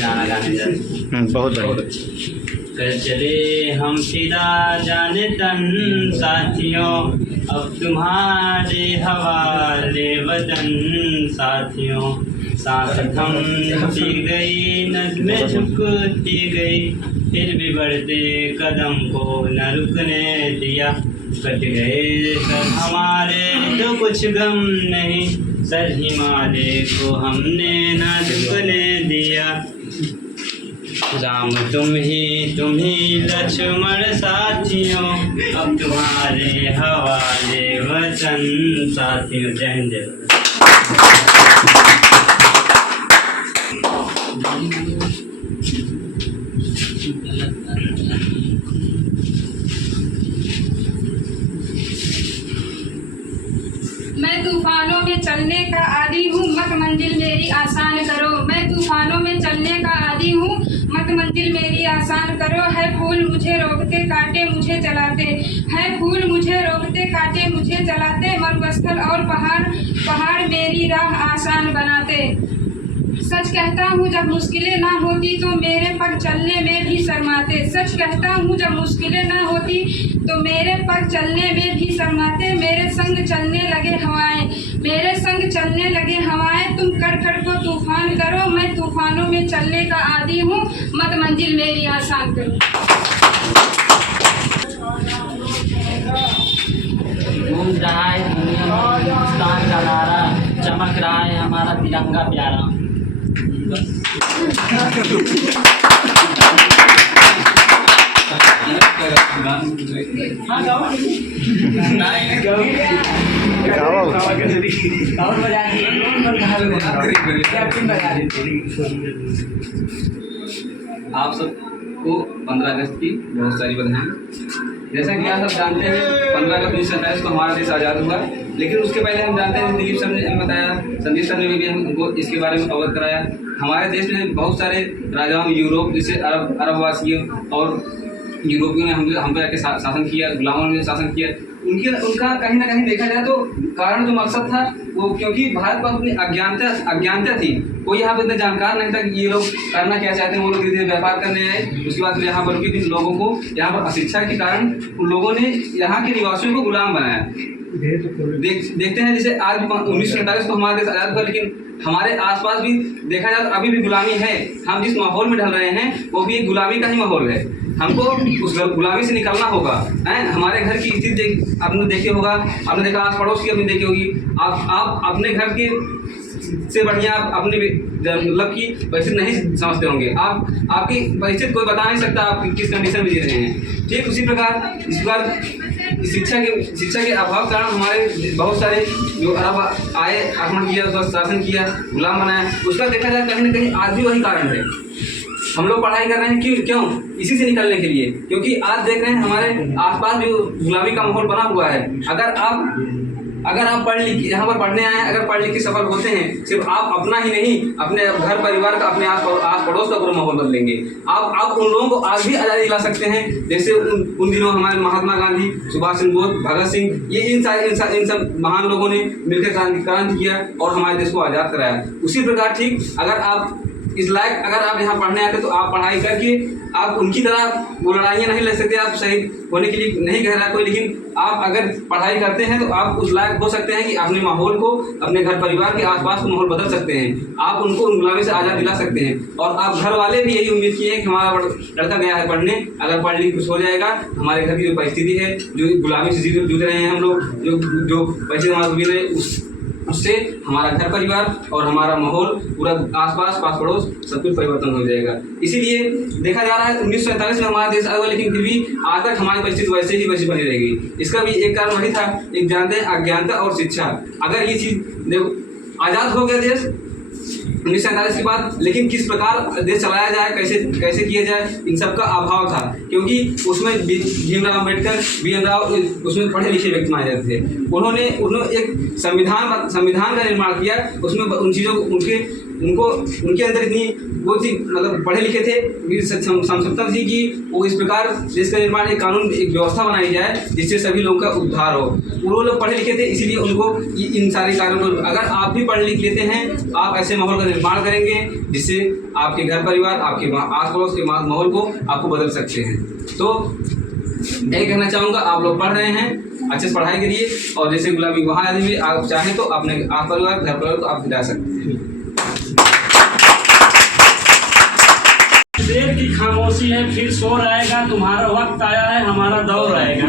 गाना गाने जाते। बहुत बढ़िया। कर चले हम फिदा जाने तन साथियों, अब तुम्हारे हवाले वतन साथियों, सांस थमती गई नज़्में झुकती गई, फिर भी बढ़ते कदम को न रुकने दिया, कट गए सब हमारे तो कुछ गम नहीं, सर हिमालय को हमने न झुकने दिया। राम तुम ही लक्ष्मण साथियों, अब तुम्हारे हवाले वतन साथियों। जय हिंद जय भारत। चलने का आदी हूँ, मत मंजिल मेरी आसान करो। मैं तूफानों में चलने का आदी हूँ, मत मंजिल मेरी आसान करो। है फूल मुझे रोकते काटे मुझे जलाते, है फूल मुझे रोकते काटे मुझे जलाते। मरुस्थल और पहाड़ मेरी राह आसान बनाते। सच कहता हूँ जब मुश्किलें ना होती तो मेरे पग चलने में भी शर्माते। सच कहता हूँ जब मुश्किलें ना होती तो मेरे पग चलने में भी शर्माते। मेरे संग चलने लगे हवाएं, मेरे संग चलने लगे हवाएं। तुम कड़ को तूफान करो, मैं तूफानों में चलने का आदी हूँ, मत मंजिल मेरी आसान करो। घूम रहा है दुनिया में हिंदुस्तान का नारा, चमक रहा है हमारा तिरंगा प्यारा। आप सबको 15 अगस्त की बहुत सारी बधाई। जैसा कि आप सब जानते हैं 15 अगस्त 1947 को हमारा देश आज़ाद हुआ, लेकिन उसके पहले हम जानते हैं दिलीप सर ने बताया, संदीप सर ने भी हमको इसके बारे में अवगत कराया। हमारे देश में बहुत सारे राजाओं, यूरोप जैसे अरबवासियों और यूरोपियों ने हम पे आके शासन किया, गुलामों ने शासन किया। उनका कहीं ना कहीं देखा जाए तो कारण जो मकसद था वो, क्योंकि भारत पर अपनी अज्ञानता थी, कोई यहाँ पर इतना जानकार नहीं था कि ये लोग करना क्या चाहते हैं। वो लोग धीरे धीरे व्यापार करने आए। उसके बाद यहाँ पर के लोगों को, यहाँ पर अशिक्षा के कारण उन लोगों ने यहाँ के निवासियों को गुलाम बनाया। देखते हैं जैसे आज 1947 को हमारा देश आज़ाद हुआ, लेकिन हमारे आसपास भी देखा जाए तो अभी भी गुलामी है। हम जिस माहौल में ढल रहे हैं वो भी एक गुलामी का ही माहौल है। हमको उस गुलामी से निकलना होगा। हमारे घर की स्थिति आपने देखे होगा, आपने देखा, आस पड़ोस की अपनी देखी होगी। आप अपने घर के से बढ़िया आप अपने मतलब की परिस्थिति नहीं समझते होंगे। आपकी परिस्थिति कोई बता नहीं सकता आप किस कंडीशन में जी रहे हैं। ठीक उसी प्रकार इस बार शिक्षा के अभाव के कारण हमारे बहुत सारे जो अरब आए, आक्रमण किया, उसका शासन किया, गुलाम बनाया। उसका देखा जाए कहीं ना कहीं आज भी वही कारण है। हम लोग पढ़ाई कर रहे हैं क्यों? इसी से निकलने के लिए, क्योंकि आज देख रहे हैं हमारे आसपास भी गुलामी का माहौल बना हुआ है। अगर आप पढ़ लिख यहाँ पर पढ़ने आए हैं, अगर पढ़ लिख के सफल होते हैं, सिर्फ आप अपना ही नहीं, अपने घर परिवार का, अपने आस पड़ोस का पूरा माहौल बदलेंगे। आप उन लोगों को आज भी आज़ादी दिला सकते हैं, जैसे उन दिनों हमारे महात्मा गांधी, सुभाष चंद्र बोस, भगत सिंह, ये इन सब महान लोगों ने मिलकर क्रांति किया और हमारे देश को आज़ाद कराया। उसी प्रकार ठीक अगर आप इस लायक अगर आप यहाँ पढ़ने आते तो आप पढ़ाई करके आप उनकी तरह वो लड़ाइयाँ नहीं लड़ सकते, आप शहीद होने के लिए नहीं कह रहा कोई, लेकिन आप अगर पढ़ाई करते हैं तो आप उस लायक हो सकते हैं कि अपने माहौल को, अपने घर परिवार के आसपास को माहौल बदल सकते हैं। आप उनको उन गुलामी से आज़ाद दिला सकते हैं। और आप घर वाले भी यही उम्मीद किए हैं कि हमारा लड़का गया है पढ़ने, अगर पढ़ लिख कुछ हो जाएगा, हमारे घर की जो परिस्थिति है, जो गुलामी से जूझ रहे हैं हम लोग, जो परिस्थिति हमारे रहे उससे हमारा घर परिवार और हमारा माहौल, पूरा आसपास पास पड़ोस सब कुछ परिवर्तन हो जाएगा। इसीलिए देखा जा रहा है 1947 में हमारा देश आया, लेकिन फिर भी आज तक हमारी परिस्थिति वैसे ही वैसी बनी रहेगी। इसका भी एक कारण वही था, एक जानते हैं अज्ञानता और शिक्षा। अगर ये चीज़ देखो, आज़ाद हो गया देश 1947 के बाद, लेकिन किस प्रकार देश चलाया जाए, कैसे किया जाए, इन सब का अभाव था। क्योंकि उसमें भीमराव अम्बेडकर, BN राव उसमें पढ़े लिखे व्यक्ति माने जाते थे। उन्होंने एक संविधान का निर्माण किया। उसमें उन चीज़ों को उनके अंदर इतनी वो थी, मतलब पढ़े लिखे थे, समझता थी कि वो इस प्रकार देश का निर्माण, एक कानून, एक व्यवस्था बनाई जाए जिससे सभी लोगों का उद्धार हो। वो लोग पढ़े लिखे थे, इसीलिए उनको इन सारे कारणों को, अगर आप भी पढ़ लिख लेते हैं, आप ऐसे माहौल का निर्माण करेंगे जिससे आपके घर परिवार, आपके आस पड़ोस के माहौल को आपको बदल सकते हैं। तो यही कहना चाहूँगा, आप लोग पढ़ रहे हैं अच्छे से पढ़ाई करिए, और जैसे गुलामी वहाँ आदमी आप चाहें तो अपने आस परिवार, घर परिवार को आप दिला सकते हैं। देर की खामोशी है, फिर शोर आएगा, तुम्हारा वक्त आया है, हमारा दौर आएगा।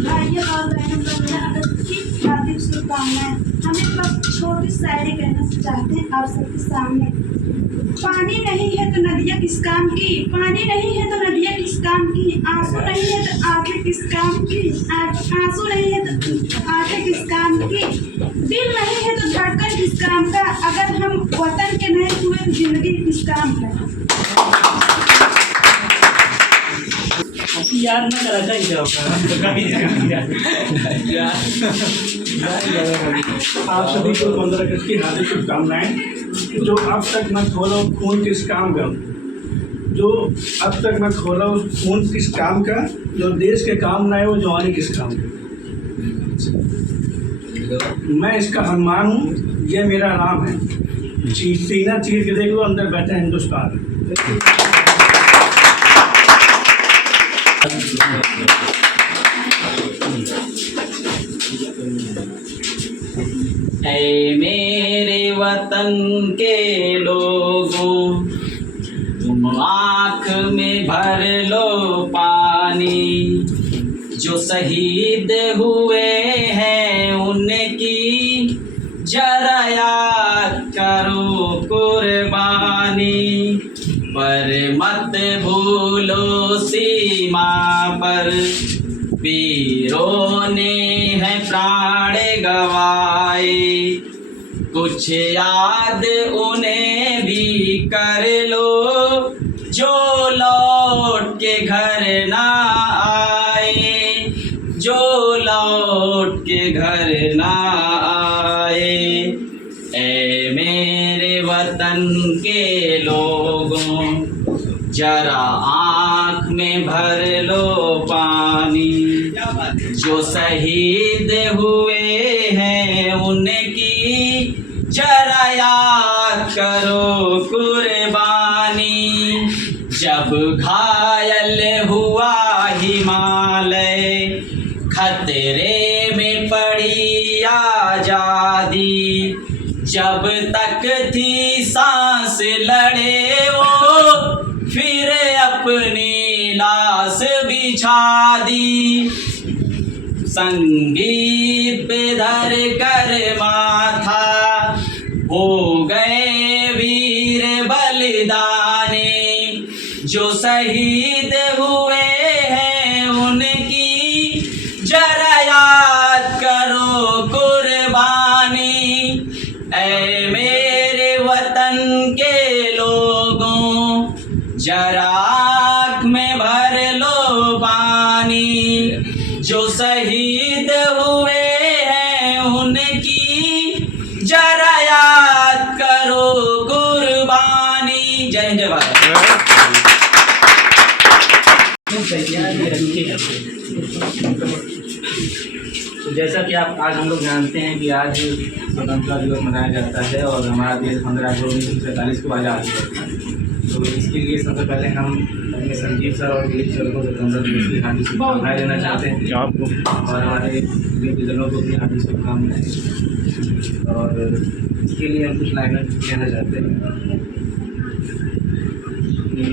भाइयों और बहनों को हार्दिक शुभकामनाएं। हम एक छोटी शायरी कहना चाहते हैं आप सबके सामने। पानी नहीं है तो नदियाँ किस काम की, पानी नहीं है तो नदियाँ किस काम की, आंसू नहीं है तो आंखें किस काम की, आंसू नहीं है तो आंखें किस काम की, दिल नहीं है तो धड़कन किस काम का, अगर हम वतन के नहीं हुए तो जिंदगी किस काम का। याद ना करा चाहिए आप सभी को 15 अगस्त की हार्दिक शुभकामनाएं। जो अब तक मत खोलो खून किस काम का, जो अब तक मत खोलो खून किस काम का, जो देश के काम ना है वो जवानी किस काम का। मैं इसका हनुमान हूँ, ये मेरा राम है, सीना चीर के देख लो अंदर बैठा हिंदुस्तान। ऐ मेरे वतन के लोगों, तुम आँख में भर लो पानी, जो शहीद हुए हैं उनकी जरा याद करो कुर्बानी, पर मत भूलो सीमा पर वीरों ने है प्राण गवाए, कुछ याद उन्हें भी कर लो जो लौट के घर ना आए, जो लौट के घर ना आए। ऐ मेरे वतन के लोगों, जरा आँख में भर लो पानी, जो शहीद हुए हैं उनकी जरा याद करो कुर्बानी, जब घायल हुआ हिमालय, खतरे में पड़ी आजादी, जब तक थी सांस लड़े वो फिर अपनी लाश बिछा दी, संगीत पे धर कर माथा हो गए वीर बलिदानी, जो शहीद हुए हैं उनकी जरा याद करो कुर्बानी। ऐ मेरे वतन के लोगों, जरा आँख में भर लो पानी, जो शहीद हुए हैं उनकी जरा याद करो कुर्बानी। जय जय भारत। तो जैसा कि आज हम लोग जानते हैं कि आज स्वतंत्रता दिवस मनाया जाता है और हमारा देश 15 अगस्त 1947 को आज़ाद हुआ। तो इसके लिए सबसे पहले हम अपने संजीव सर और दिलीप सर को स्वतंत्रता दिवस की हार्दिक शुभकामनाएं देना चाहते हैं आपको और हमारे विद्यालयों को भी हार्दिक शुभकामनाएं। और इसके लिए हम कुछ लाइनें कहना चाहते हैं कि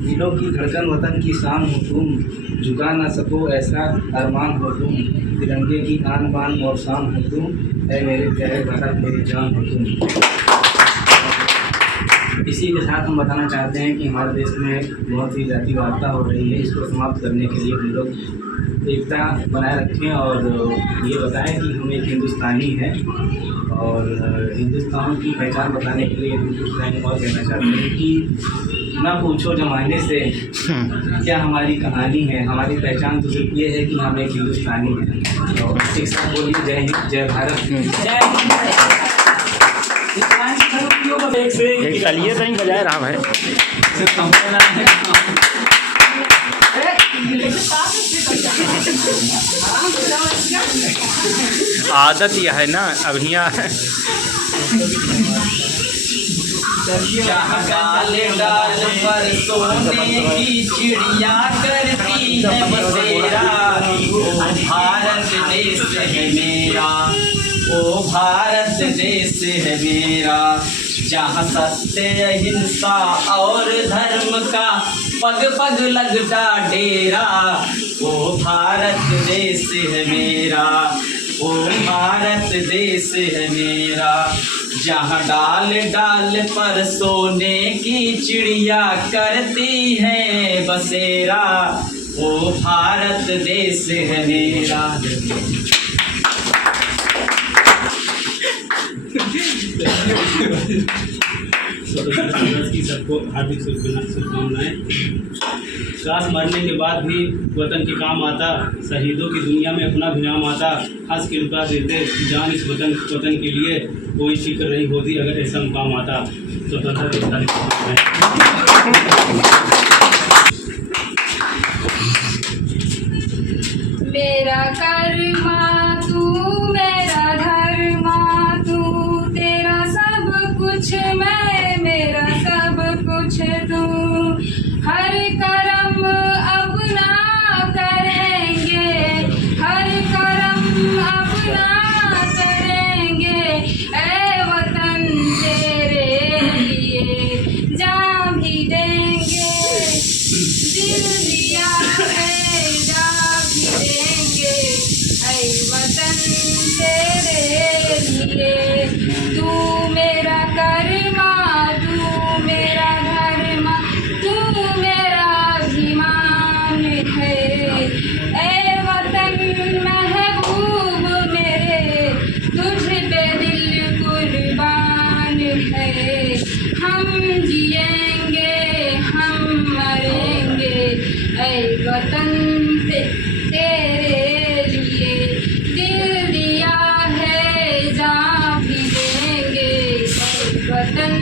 दिलों की धड़कन वतन की शान हो तुम, झुका ना सको ऐसा अरमान हो तुम, तिरंगे की आन बान और शान हो तुम, ऐ मेरे प्यारे भारत मेरी जान हो तुम। इसी के साथ हम बताना चाहते हैं कि हमारे देश में बहुत ही जातिवादता हो रही है, इसको समाप्त करने के लिए हम लोग एकता बनाए रखें और ये बताएं कि हम एक हिंदुस्तानी हैं। और हिंदुस्तान की पहचान बताने के लिए हम कुछ लाइन और कहना चाहते हैं कि ना पूछो जमाने से क्या हमारी कहानी है, हमारी पहचान तो सिर्फ ये है कि हम एक हिंदुस्तानी हैं। और शिक्षा बोलिए जय हिंद जय भारत। एक तलिए नहीं बजाय रहा है। आदत यह है ना अभिया डाल डाल पर सोने की चिड़िया करती है बसेरा, ओ भारत देश है मेरा, ओ भारत देश है मेरा, जहाँ सत्य अहिंसा और धर्म का पग पग लगता डेरा, ओ भारत देश है मेरा, ओ भारत देश है मेरा, जहाँ डाल डाल पर सोने की चिड़िया करती है बसेरा, वो भारत देश है मेरा। स्वतंत्रता दिवस की सबको हार्दिक शुभकामनाएं। काश मरने के बाद भी वतन के काम आता, शहीदों की दुनिया में अपना भी नाम आता, हंस के रुपया देते जान इस वतन के लिए, कोई फिक्र नहीं होती अगर ऐसा मुकाम आता। स्वतंत्रता दिवस की शुभकामनाएं। मेरा कर्मा तू मेरा धर्मा तू, तेरा सब कुछ मैं मेरा सब कुछ तू, हर कर्म अपना करेंगे, हर कर्म अपना करेंगे, ऐ वतन तेरे लिए जान भी देंगे, दिल दिया है जान भी देंगे, ऐ वतन तेरे लिए। तू मेरा कर्मा तू मेरा धर्मा तू मेरा अभिमान है, ऐ वतन महबूब मेरे तुझ पे दिल कुर्बान है। हम जिएंगे हम मरेंगे ऐ वतन तेरे लिए, दिल दिया है जान भी देंगे ऐ वतन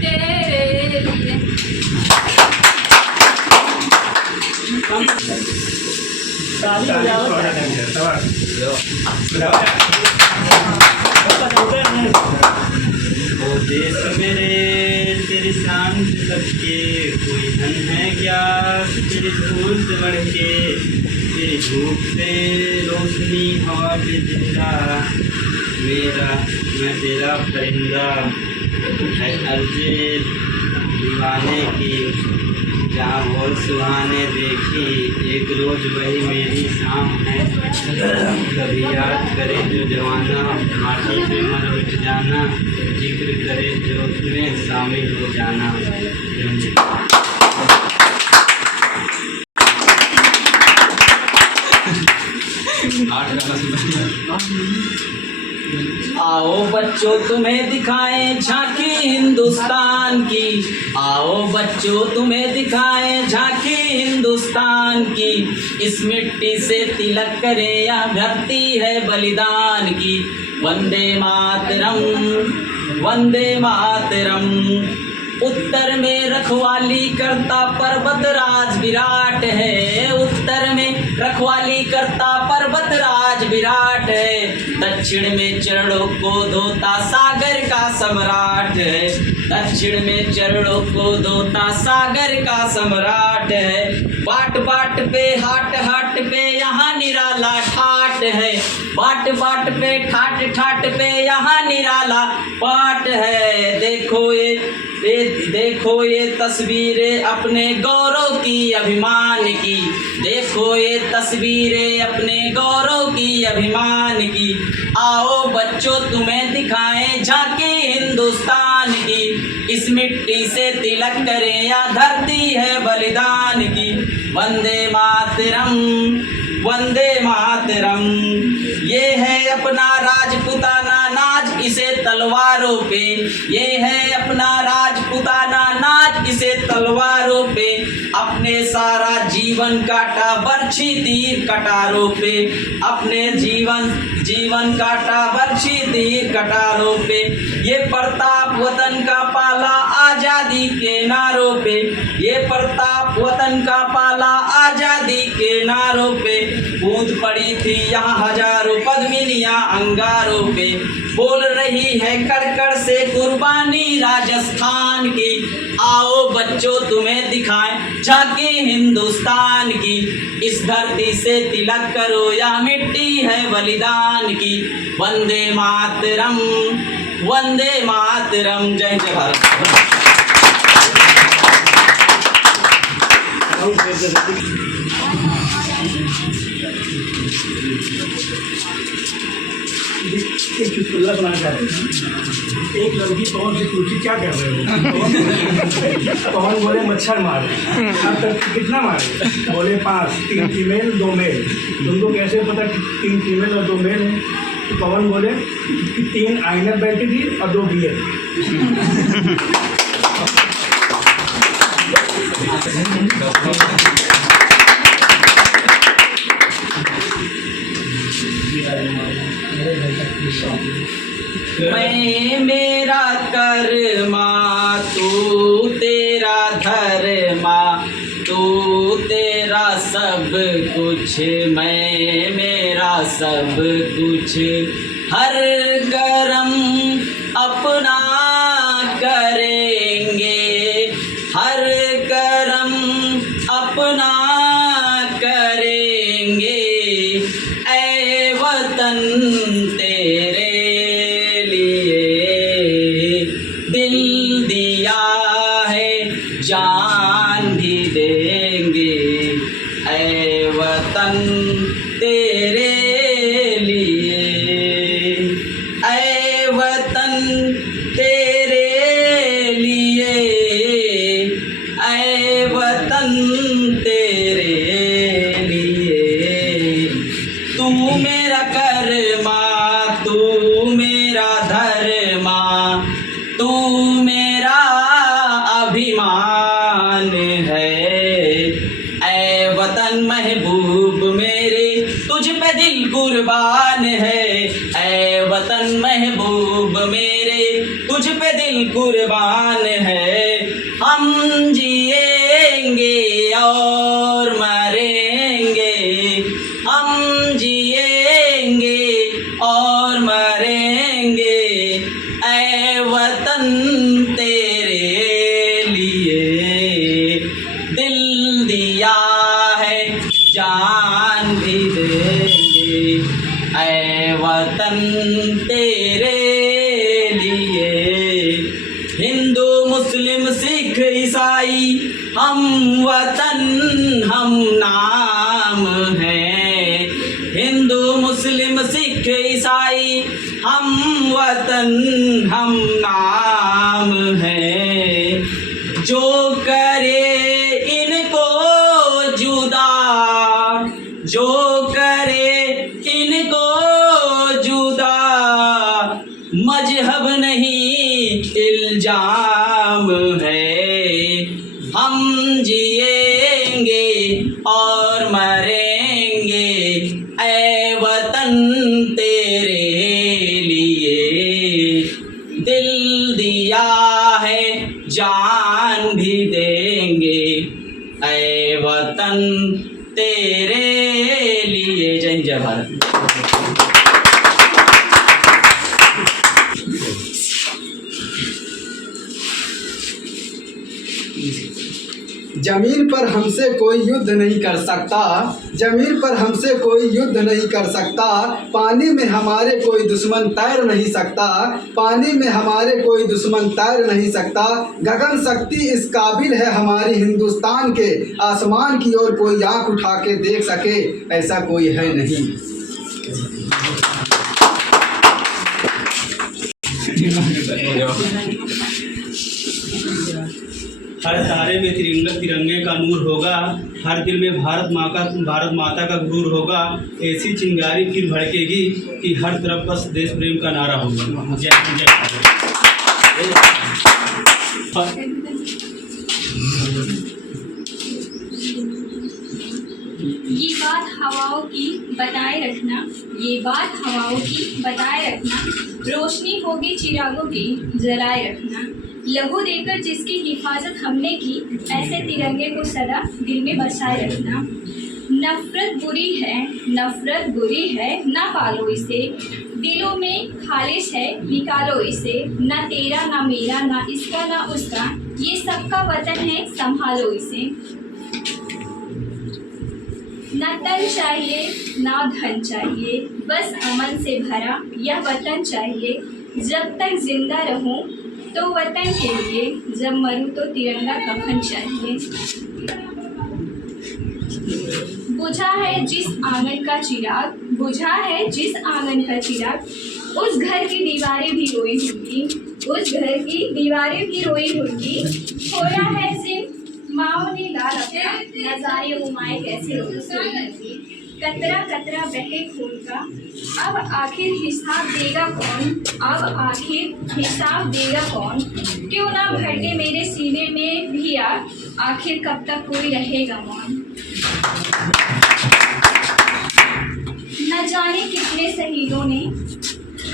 तेरे लिए। ओ देश मेरे तेरी शान से सबके, कोई धन है क्या तेरी धूल से बढ़ के, तेरी धूप से रोशनी हवा पे जिंदा, मेरा मैं तेरा परिंदा है अर्जे दीवाने की, जहाँ बोल सुहाने देखी, एक रोज वही मेरी शाम है। कभी याद करे जो जवाना, माटी पे मर मिट जाना, जिक्र करे जो उसमें शामिल हो जाना। आओ बच्चों तुम्हें दिखाएं झांकी हिंदुस्तान की, आओ बच्चों तुम्हें दिखाएं झांकी हिंदुस्तान की, इस मिट्टी से तिलक करें या धरती है बलिदान की। वंदे मातरम वंदे मातरम। उत्तर में रखवाली करता पर्वत राज विराट है, उत्तर में रखवाली करता पर्वत राज विराट है, दक्षिण में चरणों को धोता सागर का सम्राट है, दक्षिण में चरणों को धोता सागर का सम्राट है। बाट बाट पे हाट हाट पे यहाँ निराला ठाट है, बाट बाट पे ठाट ठाट पे यहाँ निराला पाट है। देखो ये तस्वीरें अपने गौरव की अभिमान की, देखो ये तस्वीरें अपने गौरव की अभिमान की। आओ बच्चों तुम्हें दिखाएं झांकी हिंदुस्तान की, इस मिट्टी से तिलक करें या धरती है बलिदान की। वंदे मातरम वंदे मातरम। ये है अपना राजपुताना नाच इसे तलवारों पे, ये है अपना राजपुताना नाच इसे तलवारों पे, अपने सारा जीवन काटा बरछी तीर कटारों पे, अपने जीवन काटा बरछी तीर कटारों पे। ये प्रताप वतन का पाला आजादी के नारों पे, ये प्रताप वतन का पाला आजादी के नारों पे। बूंद पड़ी थी यहाँ हजारों पद्मिनियाँ अंगारों पे, बोल रही है कड़कड़ से कुर्बानी राजस्थान की। आओ बच्चों तुम्हें दिखाएं झांकी हिंदुस्तान की, इस धरती से तिलक करो या मिट्टी है बलिदान की। वंदे मातरम वंदे मातरम। जय जय भारत। एक चुटकुला सुनाना चाहते हैं। एक लड़की पवन से पूछी क्या कर रहे हो? पवन बोले मच्छर मार। अब तक कितना मारे? बोले 5, 3 फीमेल 2 मेल। तुमको कैसे पता कि 3 फीमेल और 2 मेल हैं? तो पवन बोले कि 3 आइनर बैठी थी और 2 बियर। मैं मेरा कर्मा तू तेरा धर्मा, तू तेरा सब कुछ मैं मेरा सब कुछ। हर कर्म अपना करेंगे, हर कर्म अपना करेंगे। ऐ वतन तेरे लिए दिल दिया है, जान भी देंगे। ऐ वतन तेरे लिए, ऐ वतन तेरे लिए, ऐ वतन तेरे लिए। तू मेरा कर्मा, तू मेरा धर्मा, तू मेरा अभिमान है। ऐ वतन महबूब मेरे, तुझ पे दिल कुर्बान है। ऐ वतन महबूब मेरे, तुझ पे दिल कुर्बान है। हम जिएंगे और मरेंगे, हम जिएंगे और मरेंगे। ऐ वतन तेरे लिए दिल दिया है, जान भी देंगे। ऐ वतन तेरे लिए। हिंदू मुस्लिम सिख ईसाई हम वतन हम नाम हैं। हिंदू मुस्लिम सिख ईसाई हम वतन हम नाम हैं। जो करे इनको जुदा, जो करे इनको जुदा, मजहब नहीं इल्जाम है। हम जिएंगे और मरेंगे, ऐ वतन तेरे लिए दिल दिया है, जान भी देंगे। ऐ वतन तेरे लिए। जय हिंद जय भारत। जमीन पर हमसे कोई युद्ध नहीं कर सकता, जमीन पर हमसे कोई युद्ध नहीं कर सकता। पानी में हमारे कोई दुश्मन तैर नहीं सकता, पानी में हमारे कोई दुश्मन तैर नहीं सकता। गगन शक्ति इस काबिल है हमारी हिंदुस्तान के, आसमान की ओर कोई आंख उठा के देख सके ऐसा कोई है नहीं। हर तारे में तिरंगे का नूर होगा, हर दिल में भारत माता का गुरूर होगा। ऐसी चिंगारी फिर भड़केगी कि हर तरफ बस देश प्रेम का नारा होगा। जय हिंद जय भारत। ये बात हवाओं की बताए रखना, ये बात हवाओं की बताए रखना। रोशनी होगी चिरागों की जलाए रखना। लहू देकर जिसकी हिफाजत हमने की, ऐसे तिरंगे को सदा दिल में बसाए रखना। नफरत बुरी है, नफरत बुरी है, ना पालो इसे। दिलों में खालिश है, निकालो इसे। ना तेरा ना मेरा, ना इसका ना उसका, ये सबका वतन है, संभालो इसे। ना तन चाहिए ना धन चाहिए, बस अमन से भरा यह वतन चाहिए। जब तक जिंदा रहूं तो वतन के लिए, जब मरूं तो तिरंगा कफन चाहिए। बुझा है जिस आंगन का चिराग, बुझा है जिस आंगन का चिराग, उस घर की दीवारें भी रोई होंगी, उस घर की दीवारें भी रोई होंगी। खोया है सिर्फ माओ ने लाल अपना, नजारे उमाए कैसे रोई होंगी। कतरा कतरा बहे खून का, अब आखिर हिसाब देगा कौन, अब आखिर हिसाब देगा कौन। क्यों ना भड़के मेरे सीने में भी आग, आखिर कब तक कोई रहेगा मौन। न जाने कितने शहीदों ने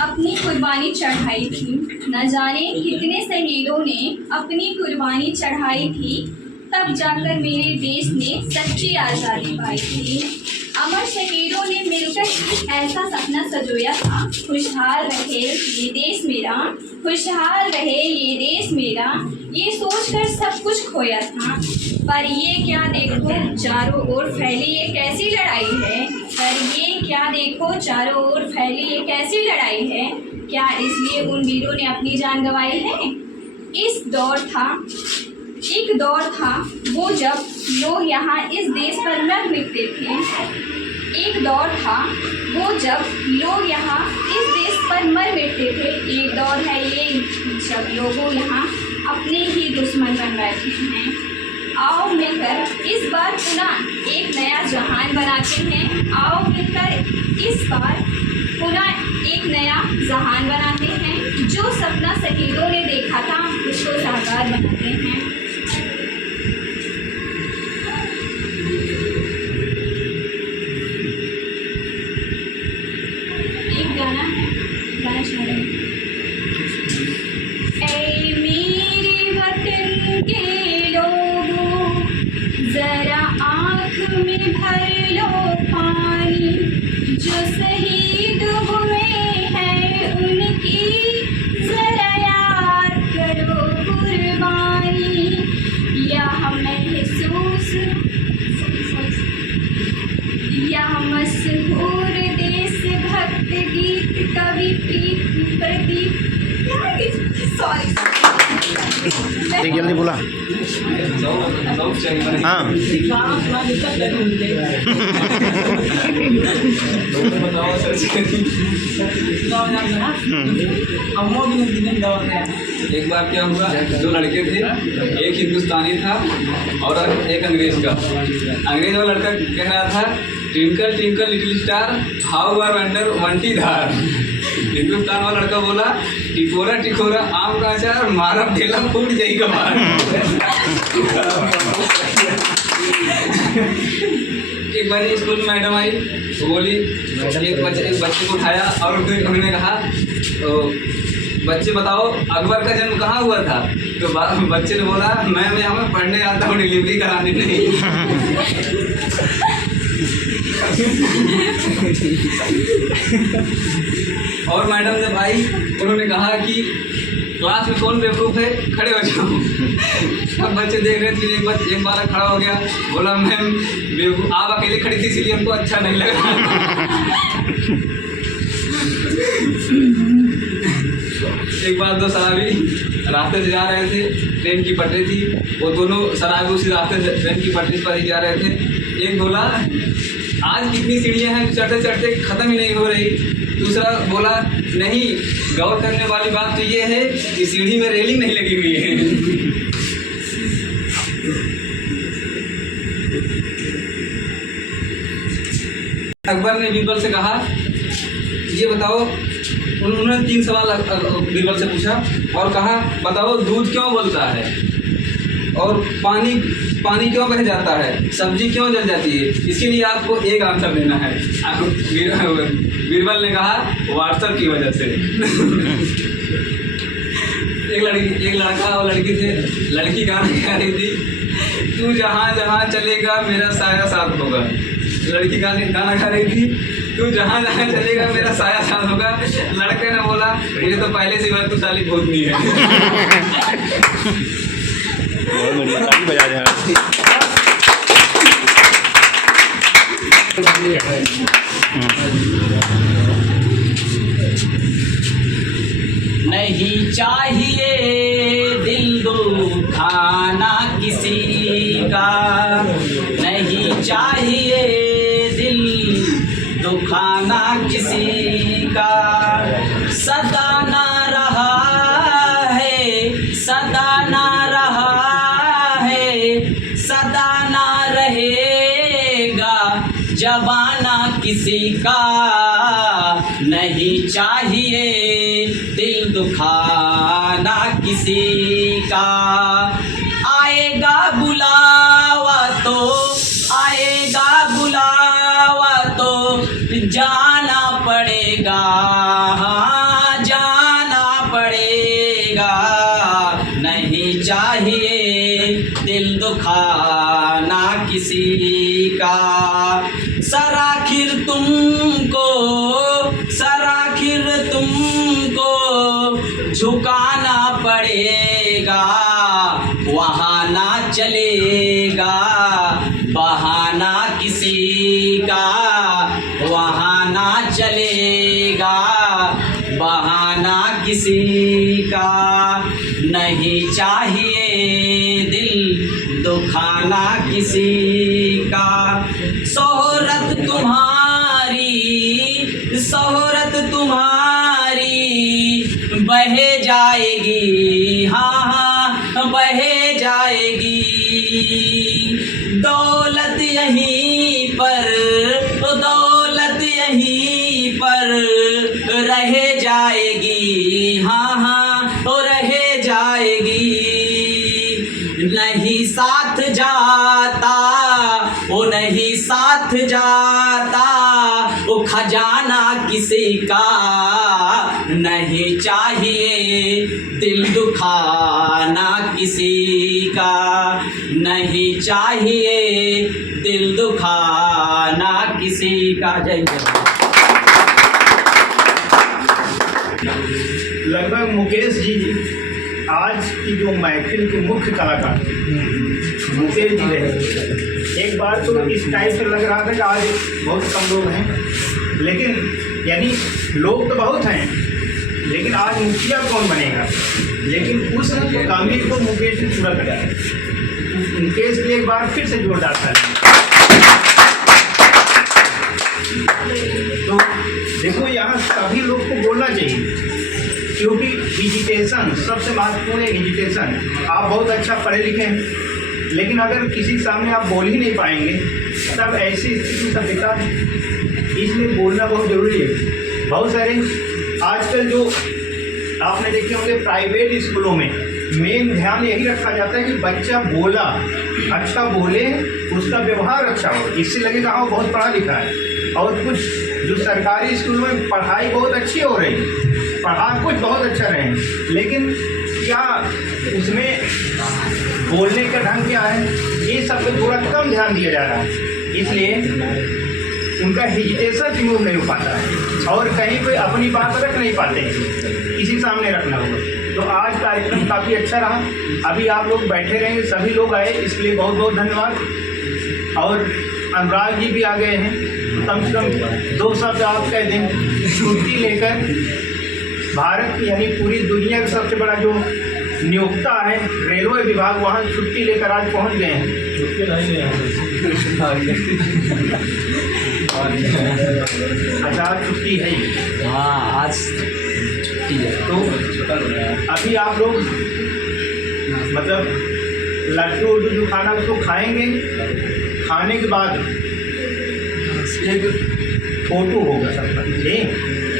अपनी कुर्बानी चढ़ाई थी, न जाने कितने शहीदों ने अपनी कुर्बानी चढ़ाई थी, तब जाकर मेरे देश ने सच्ची आज़ादी पाई थी। अमर शहीदों ने मिलकर ऐसा सपना सजोया था, खुशहाल रहे ये देश मेरा, खुशहाल रहे ये देश मेरा, ये सोचकर सब कुछ खोया था। पर ये क्या देखो चारों ओर फैली ये कैसी लड़ाई है, पर ये क्या देखो चारों ओर फैली ये कैसी लड़ाई है। क्या इसलिए उन वीरों ने अपनी जान गंवाई है। एक दौर था वो जब लोग यहाँ इस देश पर मर मिटते थे। एक दौर था वो जब लोग यहाँ इस देश पर मर मिटते थे। एक दौर है ये जब लोगों यहाँ अपने ही दुश्मन बन बैठे हैं। आओ मिलकर इस बार पुनः एक नया जहान बनाते हैं। आओ मिलकर इस बार पुनः एक नया जहान बनाते हैं। जो सपना शहीदों ने देखा था उसको साकार बनाते हैं। एक गाना है, गाना सुना रहे हैं। ऐ मेरे वतन के लोगों, जरा आँख में भर लो पानी, जो शहीद हुए हैं उनकी जरा याद करो कुर्बानी। यह महसूस यह मशहूर देशभक्त गीत कवि प्रीत प्रदीप एक जल्दी बोला। हाँ एक बार क्या हुआ, दो लड़के थे, एक हिंदुस्तानी था और एक अंग्रेज का। अंग्रेज वाला लड़का कह रहा था twinkle twinkle little star how are wonder वंटी धार। हिंदुस्तान वाला लड़का बोला टिकोरा टिकोरा आम का अचार, मारा ढेला फूट जाएगा बाहर। एक बार स्कूल में मैडम आई, वो बोली एक बच्चे को उठाया और उन्होंने कहा तो बच्चे बताओ अकबर का जन्म कहाँ हुआ था। तो बच्चे ने बोला मैं यहाँ में पढ़ने आता हूँ, डिलीवरी कराने नहीं। और मैडम जब आई उन्होंने कहा कि क्लास में कौन बेवकूफ़ है, खड़े हो जाओ। अब बच्चे देख रहे थे, एक बालक खड़ा हो गया, बोला मैम बेवकूफ़ आप अकेले खड़ी थी इसलिए हमको अच्छा नहीं लगा। एक बार दो शराबी रास्ते से जा रहे थे, ट्रेन की पटरी थी, वो दोनों शराबी उसी रास्ते से ट्रेन की पटरी पर ही जा रहे थे। एक बोला आज कितनी सीढ़ियाँ हैं चढ़ते चढ़ते ख़त्म ही नहीं हो रही। दूसरा बोला नहीं, गौर करने वाली बात तो ये है कि सीढ़ी में रेलिंग नहीं लगी हुई है। अकबर ने बीरबल से कहा ये बताओ, उन्होंने 3 सवाल बीरबल से पूछा और कहा बताओ दूध क्यों बोलता है, और पानी क्यों बह जाता है, सब्जी क्यों जल जाती है। इसके लिए आपको एक आंसर देना है। बीरबल ने कहा व्हाट्सएप की वजह से। एक लड़का और लड़की थे, लड़की गाना गा रही थी तू जहाँ जहाँ चलेगा मेरा साया साथ होगा। लड़की गाना गा रही थी तू जहाँ जहाँ चलेगा मेरा साया साथ होगा। लड़के ने बोला ये तो पहले से बात तू साली भूतनी है। बहुत बढ़िया, ताली बजा रहे हैं। नहीं चाहिए दिल दुखाना किसी का, नहीं चाहिए दिल दुखाना किसी का नहीं चाहिए, दिल दुखाना किसी का। आएगा बुलावा तो, आएगा बुलावा तो जाना पड़ेगा, हाँ जाना पड़ेगा। नहीं चाहिए दिल दुखाना किसी का। सर आखिर तुमको, सर आखिर तुमको झुकाना पड़ेगा, वहाँ ना चलेगा बहाना किसी का, वहाँ ना चलेगा बहाना किसी का। नहीं चाहिए दिल दुखाना किसी का। शोहरत तुम्हारी, शोहरत तुम्हारी बह जाएगी, हाँ हाँ बह जाएगी। दौलत यहीं पर, दौलत यहीं पर रह जाएगी, हाँ हाँ वो रह जाएगी। नहीं साथ जाता, वो नहीं साथ जाता, वो खजाना किसी का। नहीं चाहिए दिल दुखाना किसी का, नहीं चाहिए दिल दुखाना किसी का। जय जय। लगभग मुकेश जी आज की जो महफिल के मुख्य कलाकार मुकेश जी रहे। एक बार तो इस टाइप से लग रहा था कि आज बहुत कम लोग हैं, लेकिन यानी लोग तो बहुत हैं, लेकिन आज मुखिया कौन बनेगा। लेकिन उस कामिल को मुकेश ने पूरा करा है। मुकेश के लिए एक बार फिर से जोरदार था। तो देखो यहाँ सभी लोग को बोलना चाहिए, क्योंकि एजुकेशन सबसे महत्वपूर्ण है। एजुकेशन आप बहुत अच्छा पढ़े लिखे हैं, लेकिन अगर किसी सामने आप बोल ही नहीं पाएंगे तब ऐसी स्थिति में सभ्यता, इसलिए बोलना बहुत ज़रूरी है। बहुत सारे आजकल जो आपने देखे होंगे प्राइवेट स्कूलों में मेन ध्यान यही रखा जाता है कि बच्चा बोला अच्छा बोले, उसका व्यवहार अच्छा हो, इससे लगेगा हाँ बहुत पढ़ा लिखा है। और कुछ जो सरकारी स्कूलों में पढ़ाई बहुत अच्छी हो रही है, पढ़ा कुछ बहुत अच्छा रहे, लेकिन क्या उसमें बोलने का ढंग क्या है, ये सब पे थोड़ा कम ध्यान दिया जा रहा है। इसलिए उनका हेजिटेशन रिमूव नहीं हो पाता है और कहीं पे अपनी बात रख नहीं पाते हैं, किसी सामने रखना होगा। तो आज कार्यक्रम काफ़ी अच्छा रहा। अभी आप लोग बैठे रहेंगे, सभी लोग आए, इसलिए बहुत बहुत धन्यवाद। और अनुराग जी भी आ गए हैं, तो कम से कम 2 शब्द आप कह दें। छुट्टी लेकर भारत की यानी पूरी दुनिया का सबसे बड़ा जो नियोक्ता है रेलवे विभाग, वहाँ छुट्टी लेकर आज पहुँच गए हैं। अच्छा आज छुट्टी है ही। हाँ आज छुट्टी है। तो अभी आप लोग मतलब लड्डू उड्डू जो खाना उसको खाएंगे, खाने के बाद एक फ़ोटो होगा सबका, ठीक,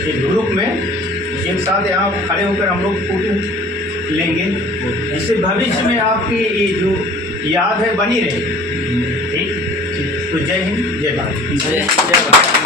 एक ग्रुप में एक साथ यहाँ खड़े होकर हम लोग फोटो लेंगे, जिससे भविष्य में आपकी ये जो याद है बनी रहे। ठीक, तो जय हिंद, जय भारत। जय भारत।